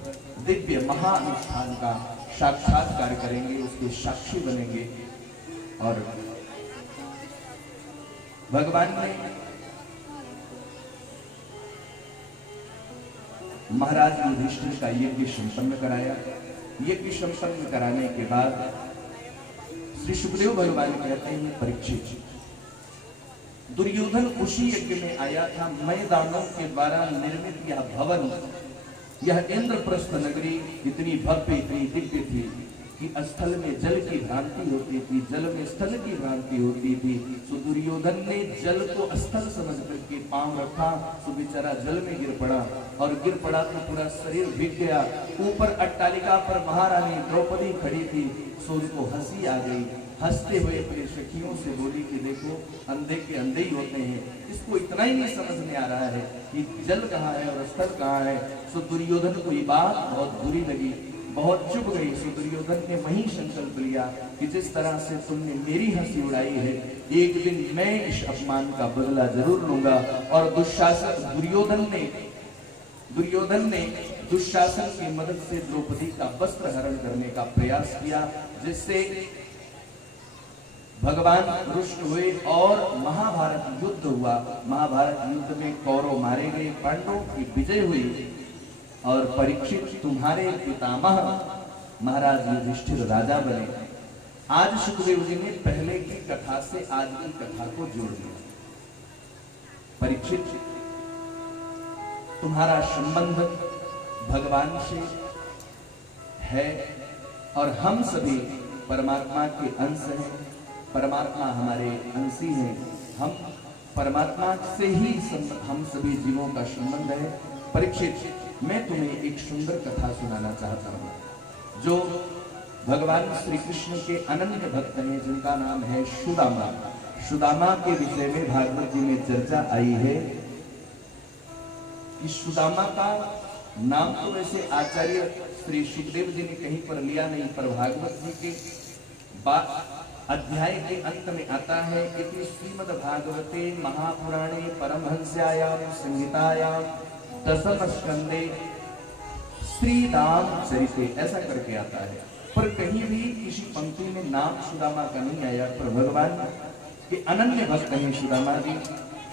दिव्य महानुष्ठान का साक्षात्कार करेंगे, उसके साक्षी बनेंगे। और भगवान ने महाराज युधिष्ठिर का यज्ञ संपन्न कराया। यज्ञ संपन्न कराने के बाद श्री सुखदेव भगवान कहते हैं, परीक्षित, दुर्योधन उसी यज्ञ में आया था। मैदानों के द्वारा निर्मित यह भवन, यह इंद्रप्रस्थ नगरी इतनी भव्य, इतनी दिव्य थी कि स्थल में जल की भ्रांति होती थी, जल में स्थल की भ्रांति होती थी। तो दुर्योधन ने जल को स्थल समझ करके पांव रखा, तो बेचारा जल में गिर पड़ा और गिर पड़ा तो पूरा शरीर भीग गया। ऊपर अट्टालिका पर महारानी द्रौपदी खड़ी थी, सो उनको हंसी आ गई। हंसते हुए अपने सखियों से बोली कि देखो, अंधे के अंधे ही होते हैं, इसको इतना ही नहीं समझ में आ रहा है कि जल कहाँ है और स्थल कहाँ है। सो दुर्योधन को ये बात बहुत बुरी लगी, बहुत चुप गई। सो दुर्योधन ने वही संकल्प लिया कि जिस तरह से तुमने मेरी हंसी उड़ाई है, एक दिन मैं इस अपमान का बदला जरूर लूंगा। और दुर्योधन ने दुशासन की मदद से द्रौपदी का वस्त्र हरण करने का प्रयास किया, जिससे भगवान रुष्ट हुए और महाभारत युद्ध हुआ। महाभारत युद्ध में कौरव मारे गए, पांडवों की विजय हुई। और परीक्षित, तुम्हारे पितामह महाराज युधिष्ठिर राजा बने। आज सुखदेव जी ने पहले की कथा से आज की कथा को जोड़ दिया। परीक्षित, तुम्हारा संबंध भगवान से है और हम सभी परमात्मा के अंश हैं, परमात्मा हमारे अंशी हैं। हम परमात्मा से ही हम सभी जीवों का संबंध है। परीक्षित, मैं तुम्हें एक सुंदर कथा सुनाना चाहता हूँ जो भगवान श्री कृष्ण के अनन्य भक्त हैं, जिनका नाम है सुदामा। सुदामा के विषय में भागवत जी में चर्चा आई है कि सुदामा का नाम तो वैसे आचार्य श्री सुखदेव जी ने कहीं पर लिया नहीं, पर भागवत जी के अध्याय के अंत में आता है कि श्रीमद् भागवते महापुराणे परमहंस्यायाम संहितायाम दशम स्कंदे श्री राम चरिते, ऐसा करके आता है। पर कहीं भी किसी पंक्ति में नाम सुदामा का नहीं आया, पर भगवान के अनन्य भक्त हैं सुदामा जी।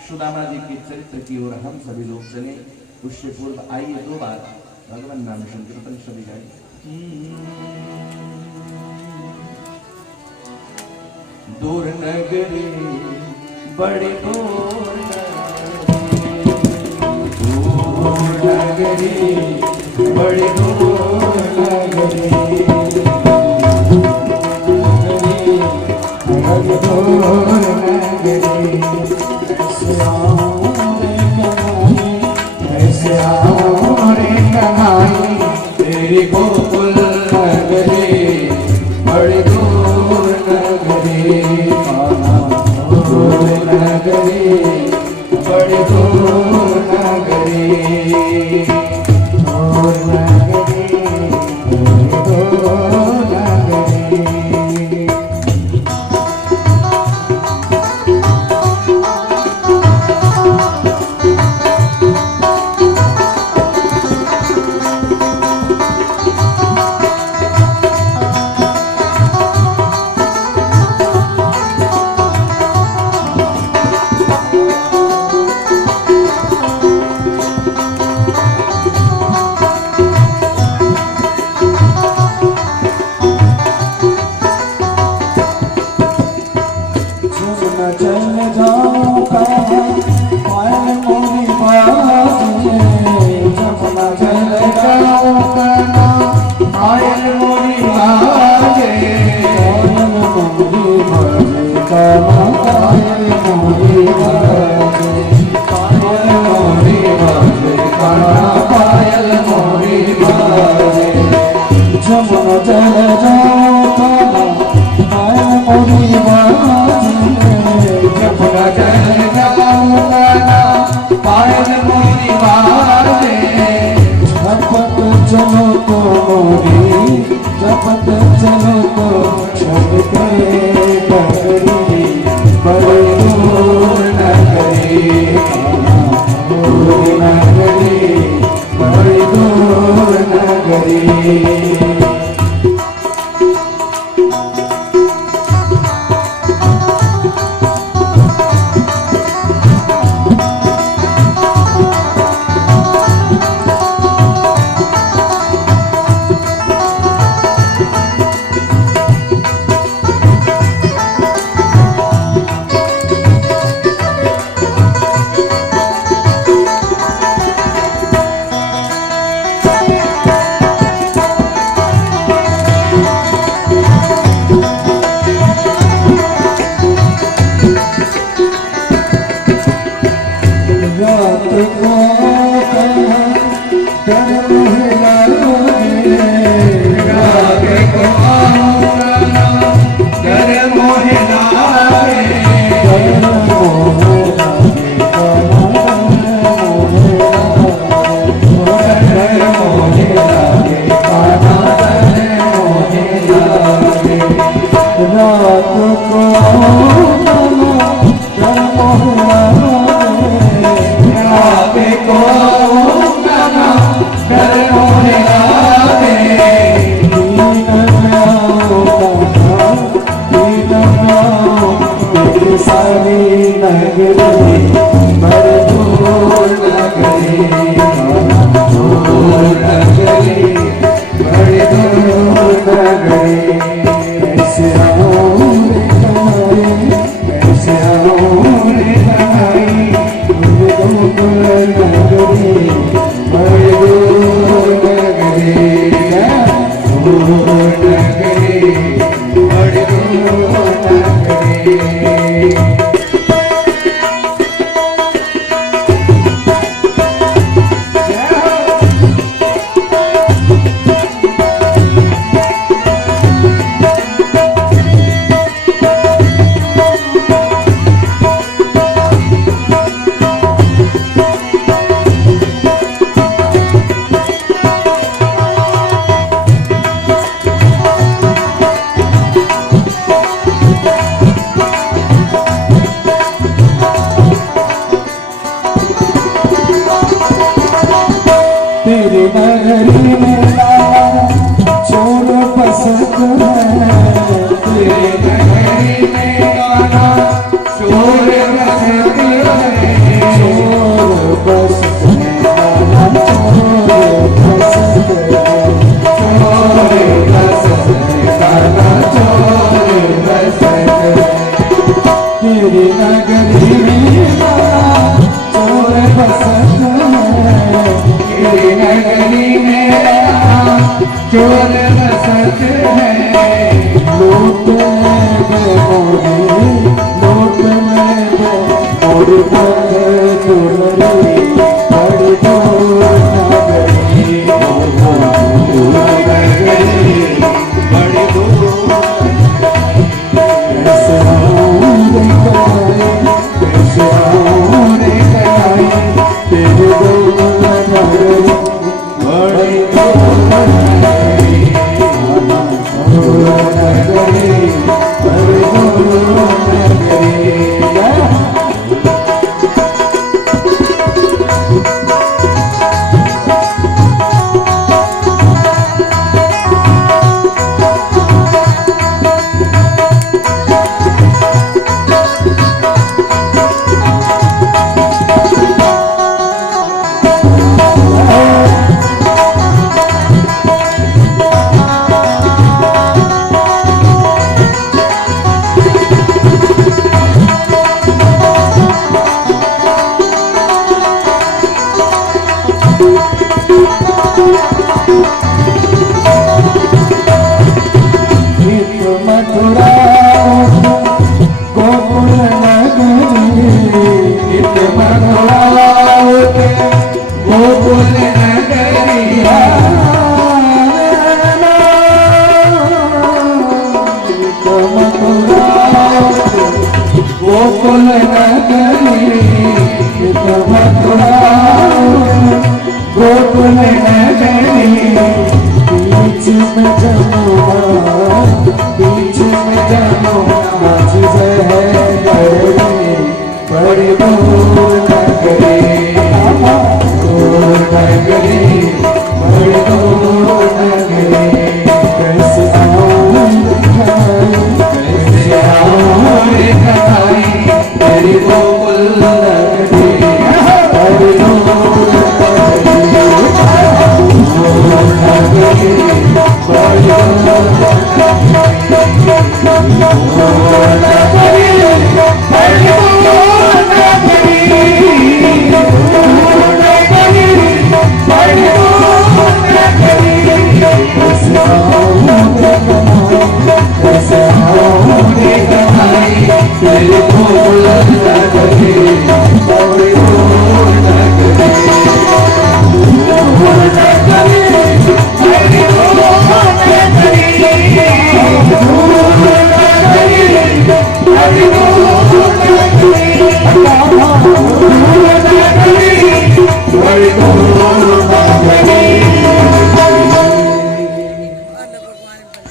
सुदामा जी के चरित्र की ओर हम सभी लोग चले। उससे पूर्व आइए 2 बार भगवान नाम संकीर्तन सभी गाइए। दूर नगरी बड़े दूर नगरी बड़े दूर नगरी तेरी गोकुल नगरी बड़ी दूर नगरी, दूर नगरी बड़ी दूर नगरी, दूर नगरी दूर नगरी। जोर रसत है लोट में मोरी लोट में मोर पर चुनरी बड़ी दूर नगरी बड़ी दूर कैसे आऊं रे कलाई तेरे दूर नगरी बड़ी दूर नगरी बड़ी दूर नगरी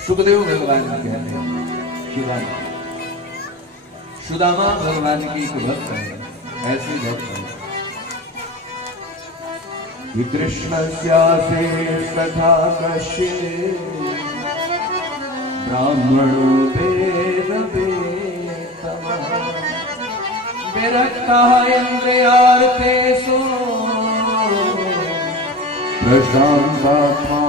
सुखदेव भगवान कहते हैं सुदामा भगवान की एक भक्त है, ऐसे भक्त है कि कृष्ण स्यासे तथा कश्य ब्राह्मणो वेद वेदतमः विरक्तः इन्द्रियार्थेषु प्रशान्तात्मा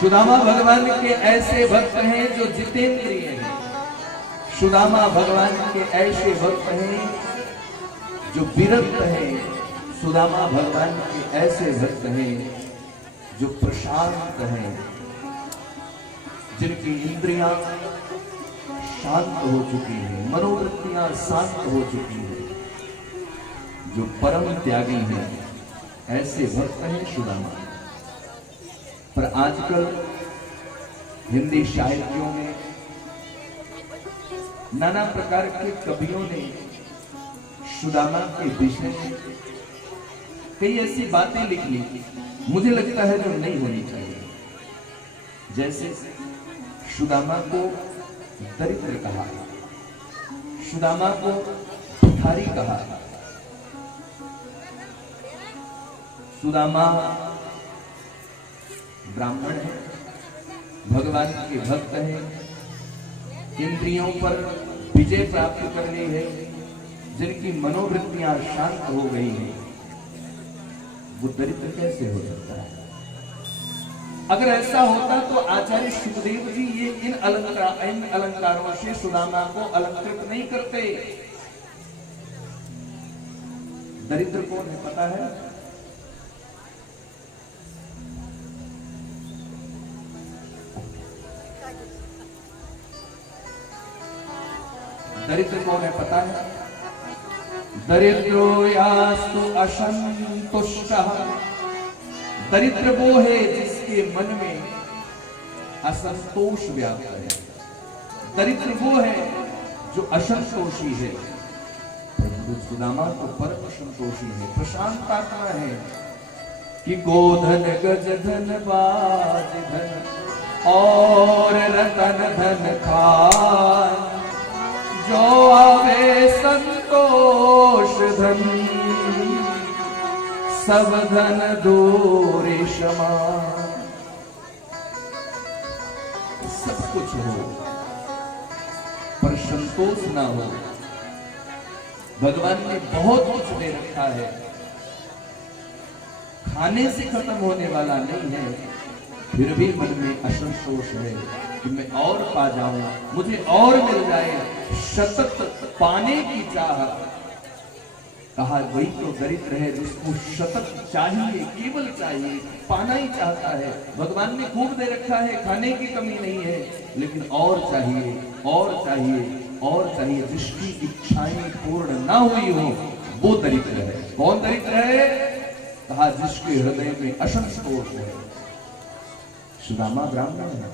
सुदामा भगवान के ऐसे भक्त हैं जो जितेंद्रिय हैं। सुदामा भगवान के ऐसे भक्त हैं जो विरक्त हैं। सुदामा भगवान के ऐसे भक्त हैं जो प्रशांत हैं, जिनकी इंद्रियां शांत हो चुकी हैं, मनोवृत्तियां शांत हो चुकी हैं, जो परम त्यागी हैं। ऐसे भक्त हैं सुदामा। पर आजकल हिंदी शायरियों में नाना प्रकार के कवियों ने सुदामा के विषय में कई ऐसी बातें लिख ली, मुझे लगता है जो नहीं होनी चाहिए। जैसे सुदामा को दरिद्र कहा, सुदामा को भिखारी कहा, सुदामा ब्राह्मण है, भगवान के भक्त है, इंद्रियों पर विजय प्राप्त कर ली है, जिनकी मनोवृत्तियां शांत हो गई हैं, वो दरिद्र कैसे हो सकता है? अगर ऐसा होता तो आचार्य सुखदेव जी ये इन अलंकारों से सुदामा को अलंकृत नहीं करते। दरिद्र कौन है पता है? दरिद्र कौन है पता है? दरिद्रो यास्तु असंतुष्टः। दरिद्र वो है जिसके मन में असंतोष व्याप्त है। दरिद्र वो है जो असंतोषी है। परंतु सुदामा तो परम संतोषी है, प्रशांत आत्मा है कि गोधन गज धन बाज धन और रतन धन खान, जो आवे संतोष धन सब धन दूरे क्षमा। सब कुछ हो पर संतोष ना हो। भगवान ने बहुत कुछ दे रखा है, खाने से खत्म होने वाला नहीं है, फिर भी मन में असंतोष है कि मैं और पा जाऊं, मुझे और मिल जाए। सतत पाने की चाह। कहा वही तो दरिद्र है जिसको सतत चाहिए, केवल चाहिए, पाना ही चाहता है। भगवान ने खूब दे रखा है, खाने की कमी नहीं है, लेकिन और चाहिए, और चाहिए, और चाहिए। जिसकी इच्छाएं पूर्ण ना हुई हो वो दरिद्र है। कौन दरिद्र है? कहा जिसके हृदय में असंतोष है। सुदामा ब्राह्मण है,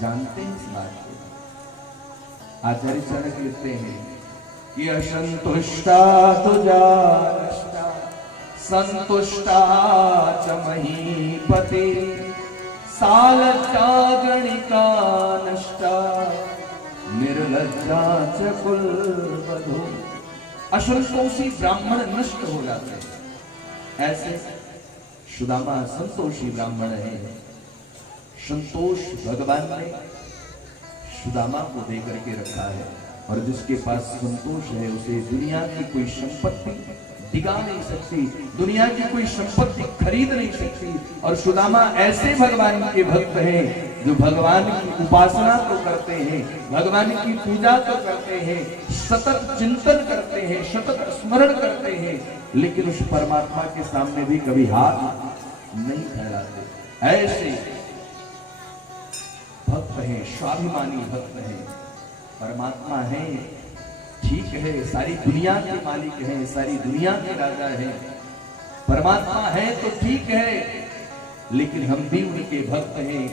जानते हैं इस बात को। आचार्य चाणक्य लिखते हैं कि असंतुष्टा तुझा नष्टा, संतुष्टा च महीपते, सालज्जा गणिका नष्टा, निर्लज्जा च कुलवधू। असंतोषी ब्राह्मण नष्ट हो जाते हैं। ऐसे सुदामा संतोषी ब्राह्मण है। संतोष भगवान ने सुदामा को दे करके रखा है, और जिसके पास संतोष है उसे दुनिया की कोई संपत्ति दिगा नहीं सकती, दुनिया की कोई संपत्ति खरीद नहीं सकती। और सुदामा ऐसे भगवान के भक्त हैं जो भगवान की उपासना तो करते हैं, भगवान की पूजा तो करते हैं, सतत चिंतन करते हैं, सतत स्मरण करते हैं, लेकिन उस परमात्मा के सामने भी कभी हाथ नहीं फैलाते। ऐसे भक्त हैं, स्वाभिमानी भक्त हैं। परमात्मा है, ठीक है, सारी दुनिया के मालिक हैं, सारी दुनिया के राजा हैं। परमात्मा है तो ठीक है, लेकिन हम भी उनके भक्त हैं।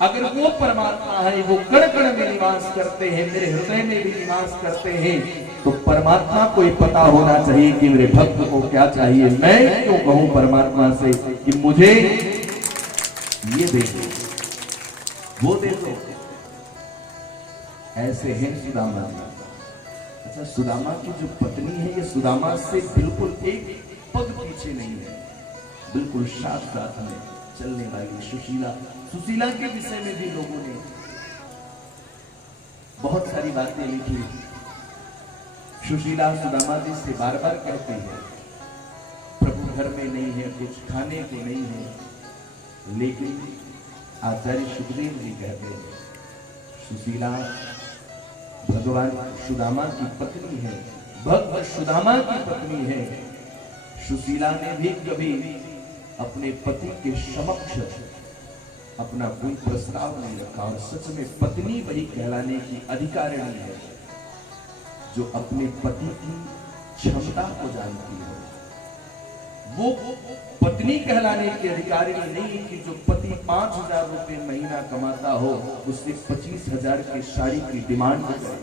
अगर वो परमात्मा है, वो कण कण में निवास करते हैं, मेरे हृदय में भी निवास करते हैं, तो परमात्मा को ही पता होना चाहिए कि मेरे भक्त को क्या चाहिए। मैं क्यों कहूं परमात्मा से कि मुझे ये दे दो, वो दे दो। ऐसे हैं सुदामा। अच्छा, सुदामा की जो पत्नी है ये सुदामा से बिल्कुल एक पग पीछे नहीं है, बिल्कुल साथ साथ में चलने वाली सुशीला। सुशीला के विषय में भी लोगों ने बहुत सारी बातें लिखी। सुशीला सुदामा जी से बार बार कहती है प्रभु घर में नहीं है, कुछ खाने को नहीं है, लेकिन आचार्य सुखदेव जी कहते हैं सुशीला भगवान सुदामा की पत्नी है, भक्त सुदामा की पत्नी है। सुशीला ने भी कभी अपने पति के समक्ष अपना कोई प्रस्ताव नहीं रखा, और सच में पत्नी वही कहलाने की अधिकारिणी है जो अपने पति की क्षमता को जानती है। वो पत्नी कहलाने की अधिकारिणी नहीं कि जो पति 5,000 रुपए महीना कमाता हो उससे 25,000 की साड़ी की डिमांड करे।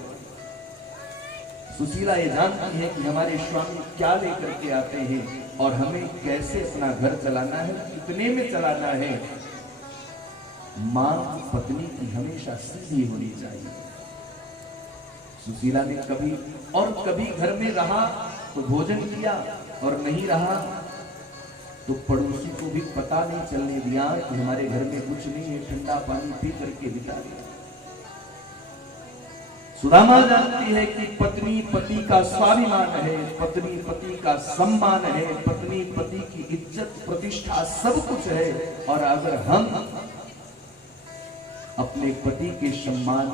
सुशीला ये जानती है कि हमारे स्वामी क्या लेकर के आते हैं और हमें कैसे अपना घर चलाना है, कितने में चलाना है। मां पत्नी की हमेशा सीधी होनी चाहिए। सुशीला ने कभी और कभी घर में रहा तो भोजन किया, और नहीं रहा तो पड़ोसी को भी पता नहीं चलने दिया कि हमारे घर में कुछ नहीं है, ठंडा पानी पी करके बिता दिया। सुदामा जानती है कि पत्नी पति का स्वाभिमान है, पत्नी पति का सम्मान है, पत्नी पति की इज्जत प्रतिष्ठा सब कुछ है। और अगर हम अपने पति के सम्मान,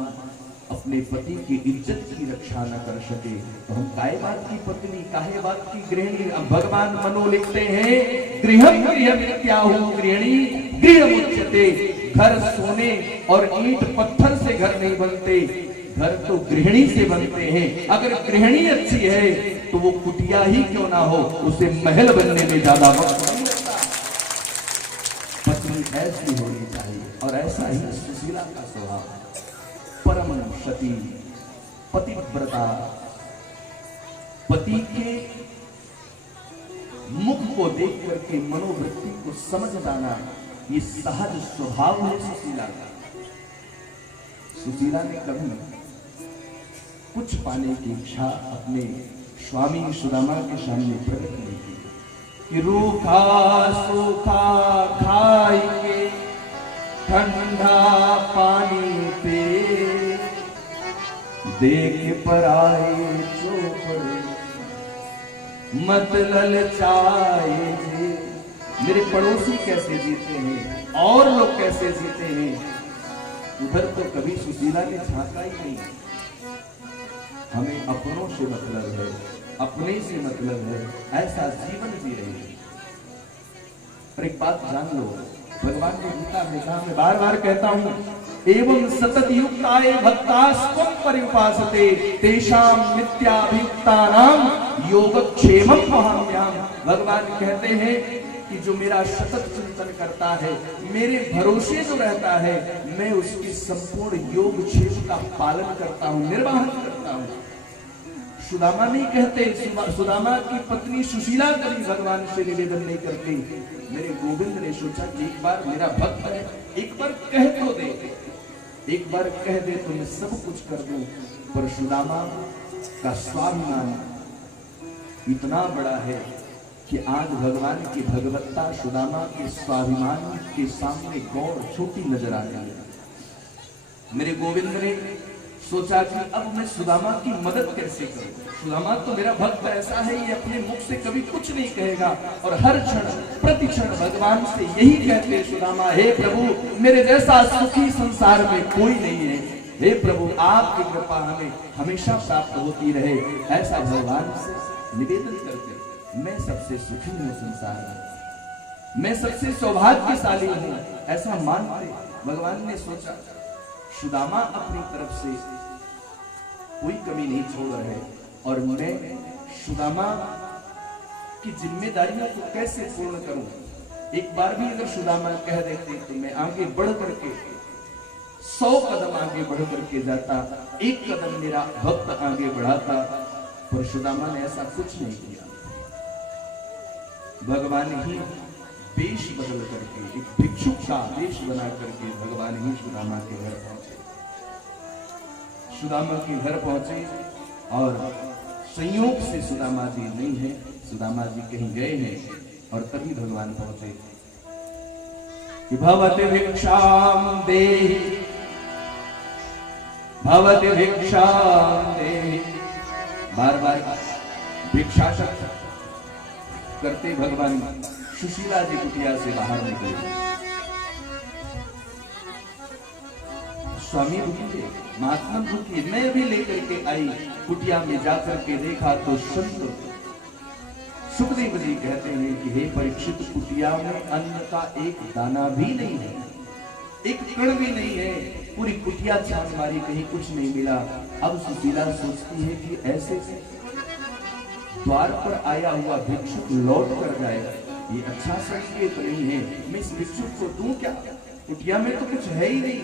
अपने पति की इज्जत की रक्षा न कर सके तो हम काहे बात की पत्नी, काहे बात की गृहिणी। अब भगवान मनो लिखते हैं गृहम गृह क्या हो गृहिणी गृह मुच्यते। घर सोने और ईंट पत्थर से घर नहीं बनते, घर तो गृहिणी से बनते हैं, अगर गृहिणी अच्छी है तो वो कुटिया ही क्यों ना हो, उसे महल बनने में ज्यादा वक्त नहीं लगता। पत्नी ऐसी होनी चाहिए और ऐसा ही सुशीला का स्वभाव, परम सती, पतिव्रता, पति के मुख को देख करके मनोवृत्ति को समझ पाना, ये सहज स्वभाव है सुशीला का। सुशीला ने कभी कुछ पाने की इच्छा अपने स्वामी सुदामा के सामने प्रकट नहीं की कि रूखा सूखा खाई के ठंडा पानी पे, देख पर आए चौपड़े मत ललचाए जे। मेरे पड़ोसी कैसे जीते हैं और लोग कैसे जीते हैं, उधर तो कभी सुशीला ने झांका ही नहीं। हमें अपनों से मतलब है, अपने से मतलब है, ऐसा जीवन जी रहे हैं। पर एक बात जान लो, भगवान ने गीता में कहा, मैं बार बार कहता हूं, एवं सतत युक्ताये भक्तास्त्वं पर्युपासते तेषां नित्याभियुक्तानां योगक्षेमं वहाम्यहम्। भगवान कहते हैं कि जो मेरा सतत चिंतन करता है, मेरे भरोसे जो रहता है, मैं उसकी संपूर्ण योगक्षेम का पालन करता हूं, निर्वहन करता हूं। सुदामा नहीं कहते, सुदामा की पत्नी सुशीला कभी भगवान से निवेदन नहीं करती। मेरे गोविंद ने सोचा कि एक बार मेरा भक्त है, एक बार कह तो दे, एक बार कह दे तो मैं सब कुछ कर दूं। पर सुदामा का स्वाभिमान इतना बड़ा है कि आज भगवान की भगवत्ता सुदामा के स्वाभिमान के सामने गौर छोटी नजर आ रही है। मेरे गोविंद ने सोचा कि अब मैं सुदामा की मदद कैसे करूं। सुदामा तो मेरा भक्त ऐसा है, ये अपने मुख से कभी कुछ नहीं कहेगा और हर क्षण प्रति क्षण भगवान से यही कहते, सुदामा हे प्रभु, मेरे जैसा सुखी संसार में कोई नहीं है, हे प्रभु आपकी कृपा हमें हमेशा प्राप्त होती रहे। ऐसा भगवान से निवेदन करके मैं सबसे सुखी हूं संसार में, मैं सबसे सौभाग्यशाली हूं, ऐसा मानते भगवान ने सोचा सुदामा अपनी तरफ से कोई कमी नहीं छोड़ रहे और मैं सुदामा की जिम्मेदारियों को कैसे पूर्ण करूं। एक बार भी अगर सुदामा कह देते तो मैं आगे बढ़ करके 100 कदम आगे बढ़ करके जाता, एक कदम मेरा भक्त आगे बढ़ाता, पर सुदामा ने ऐसा कुछ नहीं किया। भगवान ही वेश बदल करके, एक भिक्षुक का वेश बना करके भगवान ही सुदामा के घर पहुंचे। सुदामा के घर पहुंचे और संयोग से सुदामा जी नहीं है, सुदामा जी कहीं गए हैं और तभी भगवान पहुंचे कि भवति भिक्षाम देहि, भवति भिक्षाम देहि। बार बार भिक्षा शब्द करते भगवान सुशीला जी कुटिया से बाहर निकले। स्वामी रुकिए, महात्मा रुकिए, मैं भी लेकर के आई। कुटिया में जाकर के देखा तो संत सुखदेव जी कहते हैं कि हे परीक्षित, कुटिया में अन्न का एक दाना भी नहीं है, एक कण भी नहीं है। पूरी कुटिया छान मारी, कहीं कुछ नहीं मिला। अब सुशीला सोचती है कि ऐसे द्वार पर आया हुआ भिक्षुक लौट कर जाएगा, ये अच्छा संकेत नहीं है। मैं इस भिक्षुक को दूं क्या, कुटिया में तो कुछ है ही नहीं।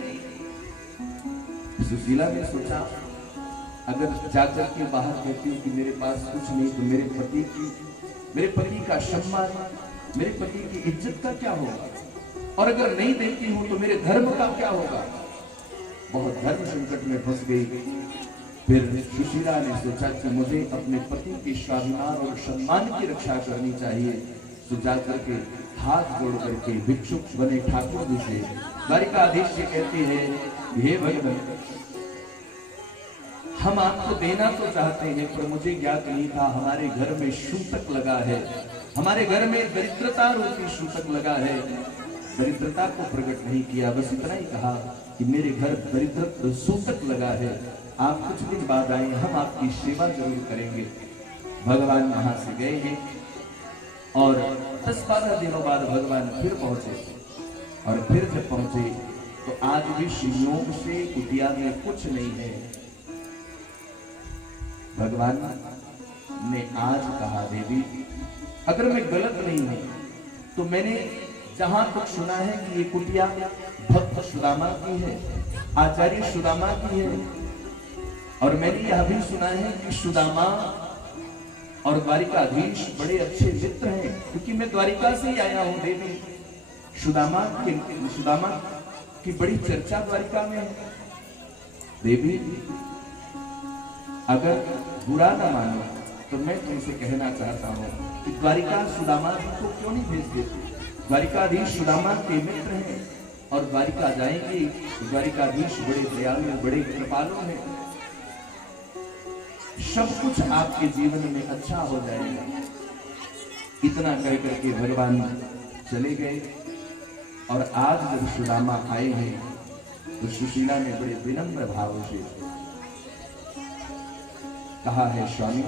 सुशीला ने सोचा अगर जाकर के बाहर कहती हूँ कि मेरे पास कुछ नहीं तो मेरे पति का सम्मान, मेरे पति की इज्जत का क्या होगा, और अगर नहीं देती हूँ तो मेरे धर्म का क्या होगा। बहुत धर्म संकट में फंस गई। फिर सुशीला ने सोचा कि मुझे अपने पति के स्वाभिमान और सम्मान की रक्षा करनी चाहिए। तो जाकर के हाथ जोड़ करके भिक्षुक बने ठाकुर जी से द्वारिकाधीश जी कहते हैं, हे भगवान, हम आपको देना तो चाहते हैं पर मुझे ज्ञात नहीं था हमारे घर में सूतक लगा है, हमारे घर में दरिद्रता रूपी सूतक लगा है। दरिद्रता को प्रकट नहीं किया, बस इतना ही कहा कि मेरे घर दरिद्र सूतक लगा है, आप कुछ दिन बाद आए, हम आपकी सेवा जरूर करेंगे। भगवान वहां से गए हैं और 10-12 दिनों बाद भगवान फिर पहुंचे और फिर जब पहुंचे तो आज भी संयोग से कुटिया में कुछ नहीं है। भगवान ने आज कहा, देवी अगर मैं गलत नहीं हूं तो मैंने जहां तक सुना है कि ये कुटिया भक्त सुदामा की है, आचार्य सुदामा की है, और मैंने यह भी सुना है कि सुदामा और द्वारिकाधीश बड़े अच्छे मित्र हैं, क्योंकि मैं द्वारिका से ही आया हूं देवी। सुदामा की बड़ी चर्चा द्वारिका में है। देवी अगर बुरा ना मानो तो मैं तुमसे कहना चाहता हूं कि द्वारिका सुदामा जी को क्यों नहीं भेज देती। द्वारिकाधीश सुदामा के मित्र हैं और द्वारिका जाएंगे। द्वारिकाधीश बड़े दयालु, बड़े कृपालु हैं, सब कुछ आपके जीवन में अच्छा हो जाएगा। इतना कह करके भगवान चले गए। और आज जब सुदामा आए हैं तो सुशीला ने बड़े विनम्र भाव से कहा है, स्वामी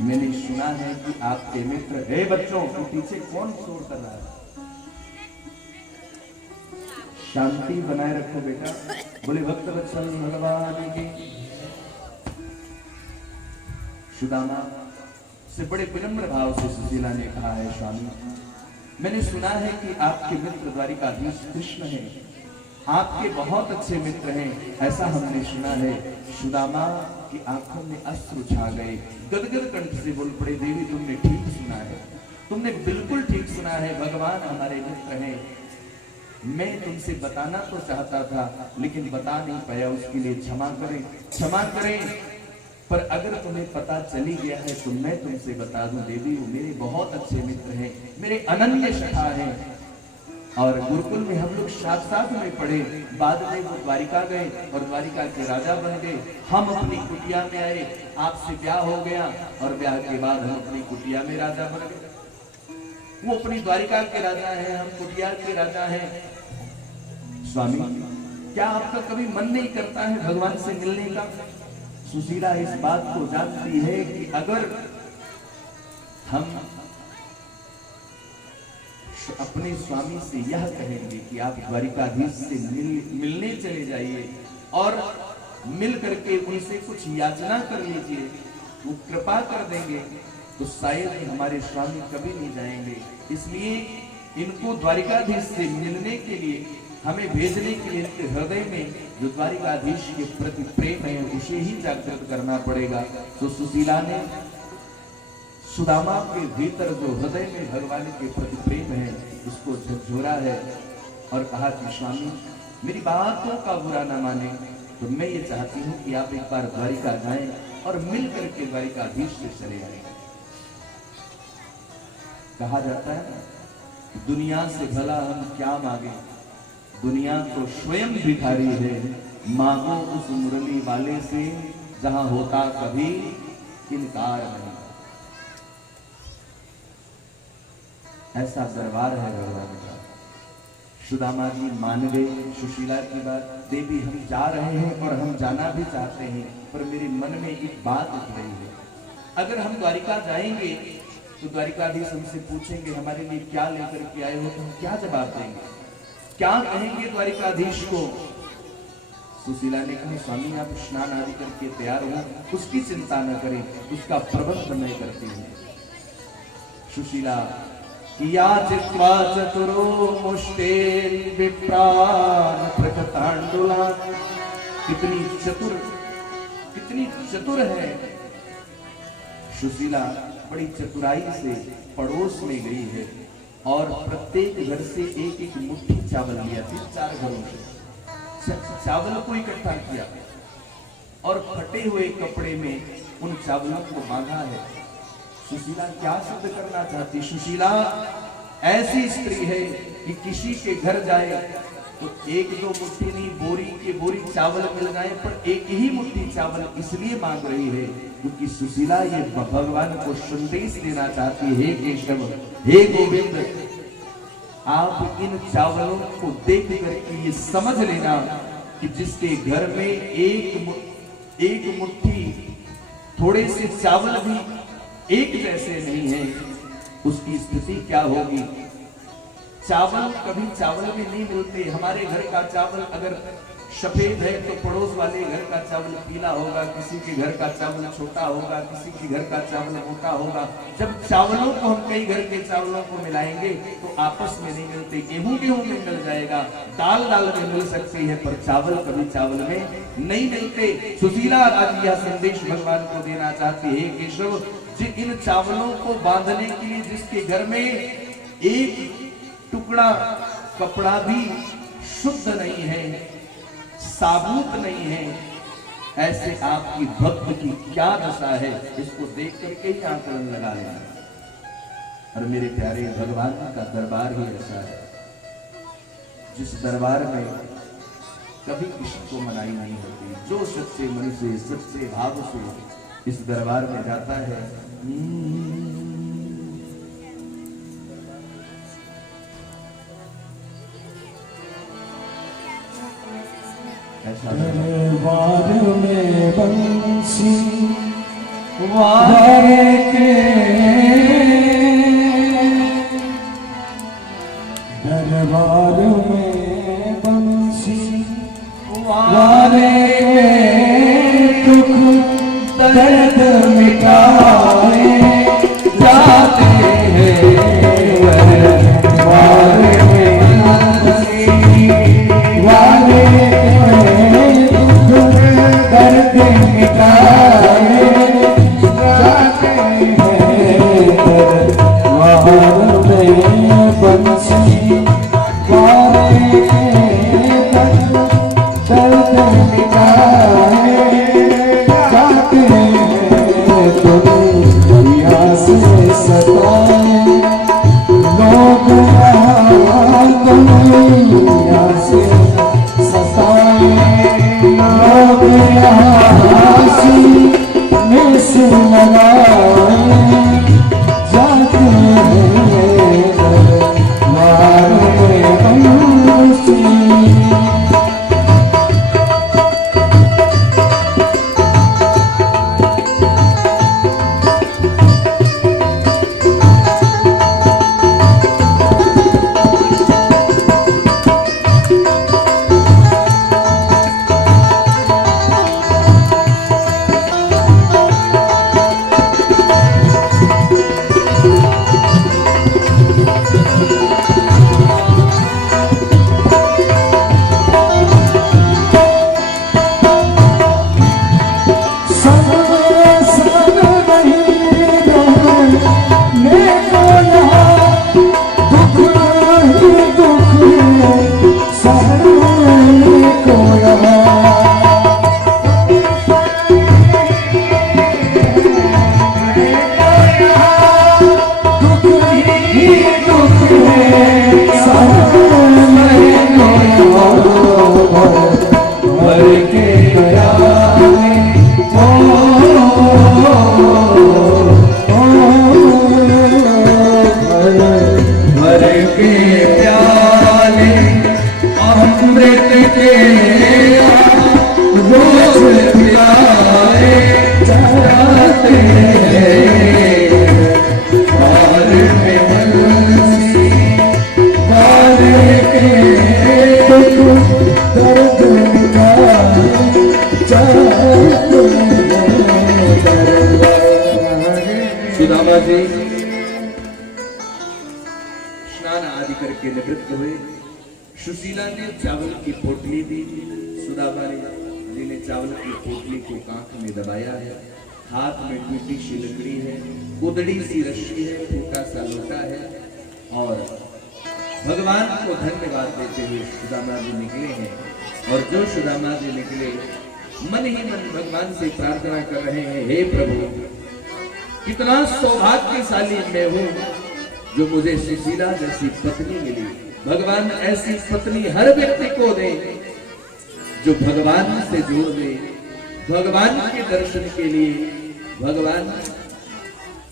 मैंने सुना है कि आपके मित्र, हे बच्चों के पीछे कौन शोर कर रहा है, शांति बनाए रखो बेटा। बोले भक्त वत्सल भगवान की। सुदामा से बड़े विनम्र भाव से सुशीला ने कहा है, स्वामी मैंने सुना है कि आपके मित्र द्वारिकाधीश कृष्ण हैं, आपके बहुत अच्छे मित्र हैं, ऐसा हमने सुना है। सुदामा की आंखों में अश्रु छा गए, गदगद कंठ से बोल पड़े, देवी तुमने ठीक सुना है, तुमने बिल्कुल ठीक सुना है, भगवान हमारे मित्र हैं। मैं तुमसे बताना तो चाहता था लेकिन बता नहीं पाया, उसके लिए क्षमा करें, क्षमा करें। पर अगर तुम्हें पता चली गया है तो मैं तुमसे बता दूं देवी, वो मेरे बहुत अच्छे मित्र हैं, मेरे अनन्य सखा हैं, और गुरुकुल में हम लोग साथ साथ में पढ़े, बाद में वो द्वारिका गए और द्वारिका के राजा बन गए। हम अपनी कुटिया में आए, आपसे ब्याह हो गया और ब्याह के बाद हम अपनी कुटिया में राजा बन गए। वो अपनी द्वारिका के राजा हैं, हम कुटिया के राजा हैं। स्वामी क्या आपका कभी मन नहीं करता है भगवान से मिलने का? सुशीला इस बात को जानती है कि अगर हम अपने स्वामी से यह कहेंगे कि आप द्वारिकाधीश से मिलने चले जाइए और मिल करके उनसे कुछ याचना कर लीजिए, वो कृपा कर देंगे, तो शायद हमारे स्वामी कभी नहीं जाएंगे। इसलिए इनको द्वारिकाधीश से मिलने के लिए, हमें भेजने के लिए इनके हृदय में जो द्वारिकाधीश के प्रति प्रेम है उसे ही जागृत करना पड़ेगा। तो सुशीला ने सुदामा के भीतर जो हृदय में भगवान के प्रति प्रेम है उसको झकझोरा है और कहा कि स्वामी मेरी बातों का बुरा न माने, तो मैं ये चाहती हूँ कि आप एक बार द्वारिका जाएं और मिल करके द्वारिकाधीश से चले आए। कहा जाता है दुनिया से भला हम क्या मांगे, दुनिया तो स्वयं भिखारी है, मांगो उस मुरली वाले से जहां होता कभी इनकार नहीं। ऐसा दरबार है भगवान का। सुदामा जी मान गए सुशीला की बात। देवी हम जा रहे हैं और हम जाना भी चाहते हैं, पर मेरे मन में एक बात उठ रही है, अगर हम द्वारिका जाएंगे तो द्वारिकाधीश हमसे पूछेंगे हमारे लिए क्या लेकर के आए हो, तो हम क्या जवाब देंगे, क्या कहेंगे द्वारिकाधीश को? सुशीला ने कहा स्वामी आप स्नान आदि करके तैयार हो, उसकी चिंता न करें, उसका प्रबंध मैं करती हूँ। सुशीला किया चित्वा चतुरो मुष्टेन विप्रान प्रकटांडुला, कितनी चतुर है सुशीला, बड़ी चतुराई से पड़ोस में गई है और प्रत्येक घर से एक एक मुट्ठी चावल लिया, 3-4 घरों से चावल को इकट्ठा किया और फटे हुए कपड़े में उन चावलों को बांधा है। सुशीला क्या सिद्ध करना चाहती? सुशीला ऐसी स्त्री है कि किसी के घर जाए तो 1-2 मुट्ठी नहीं, बोरी के बोरी चावल मिल जाए, पर एक ही मुट्ठी चावल इसलिए मांग रही है क्योंकि सुशीला ये भगवान को संदेश देना चाहती है, हे केशव, हे गोविंद, आप इन चावलों को देख करके ये समझ लेना कि जिसके घर में एक मुट्ठी थोड़े से चावल भी एक जैसे नहीं है, उसकी स्थिति क्या होगी। चावल कभी चावल में नहीं मिलते। हमारे घर का चावल अगर सफेद है तो पड़ोस वाले घर का चावल पीला होगा, किसी के घर का चावल छोटा होगा, किसी के घर का चावल मोटा होगा। जब चावलों को हम कई घर के चावलों को मिलाएंगे तो आपस में नहीं मिलते। गेहूं गेहूं में मिल जाएगा, दाल दाल में मिल सकती है, पर चावल कभी चावल में नहीं मिलते। सुशीला आज यह संदेश भगवान को देना चाहती है, केशव जी इन चावलों को बांधने के लिए जिसके घर में एक टुकड़ा कपड़ा भी शुद्ध नहीं है, साबुत नहीं है, ऐसे आपकी भक्त की क्या दशा है, इसको देख करके ही आकलन लगा लेना। और मेरे प्यारे भगवान का दरबार ही ऐसा है जिस दरबार में कभी किसी को मनाही नहीं होती। जो सच्चे मन से सच्चे भाव से इस दरबार में जाता है, दरबार में बंसी वारे के, दरबार में बंसी वारे के दुख दर्द मिटाए जाते हैं। दरबार में बंसी वारे दर्द मिटाए जाते हैं। दरबार में बंसी वारे दर्द मिटाए जाते हैं। दुनिया से सताए लोग दुनिया से सताए लोग में से लगाए जाते हैं। दरबार में बंसी सुदामा जी स्नान आदि करके निवृत्त हुए। सुशीला ने चावल की पोटली दी, सुदामा जी ने चावल की पोटली को कांख में दबाया है। हाथ में टूटी सी लकड़ी है, उदड़ी सी रस्सी है, टूटा सा लोटा है और भगवान को धन्यवाद देते हुए सुदामा जी निकले हैं। और जो सुदामा जी निकले मन ही मन भगवान से प्रार्थना कर रहे हैं, हे प्रभु कितना सौभाग्यशाली मैं हूं जो मुझे सुशीला जैसी पत्नी मिली। भगवान ऐसी पत्नी हर व्यक्ति को दे जो भगवान से जोड़ दे, भगवान के दर्शन के लिए, भगवान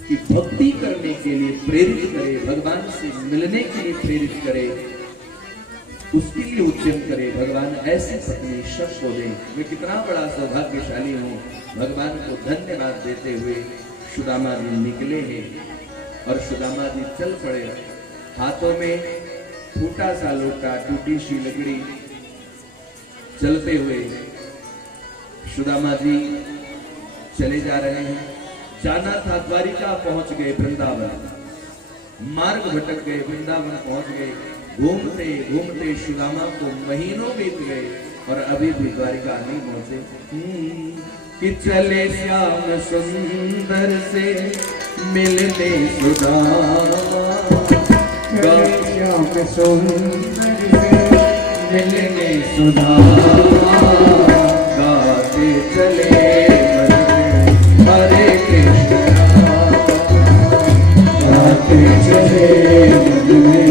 की भक्ति करने के लिए प्रेरित करे, भगवान से मिलने के लिए प्रेरित करे, उसके लिए उद्यम करे। भगवान ऐसी पत्नी सबको दे। मैं कितना बड़ा सौभाग्यशाली हूँ। भगवान को धन्यवाद देते हुए सुदामा जी निकले हैं और सुदामा जी चल पड़े। हाथों में फूटा सा लोटा, टूटी सी लकड़ी, चलते हुए सुदामा जी चले जा रहे हैं। जाना था द्वारिका, पहुंच गए वृंदावन। मार्ग भटक गए, वृंदावन पहुंच गए। घूमते घूमते सुदामा को महीनों बीत गए और अभी भी द्वारिका नहीं पहुंचे। कि चले श्याम सुंदर से मिलने सुदामा, श्याम सुंदर से मिलने सुदामा, गाते चले हरे कृष्ण, गाते चले मन में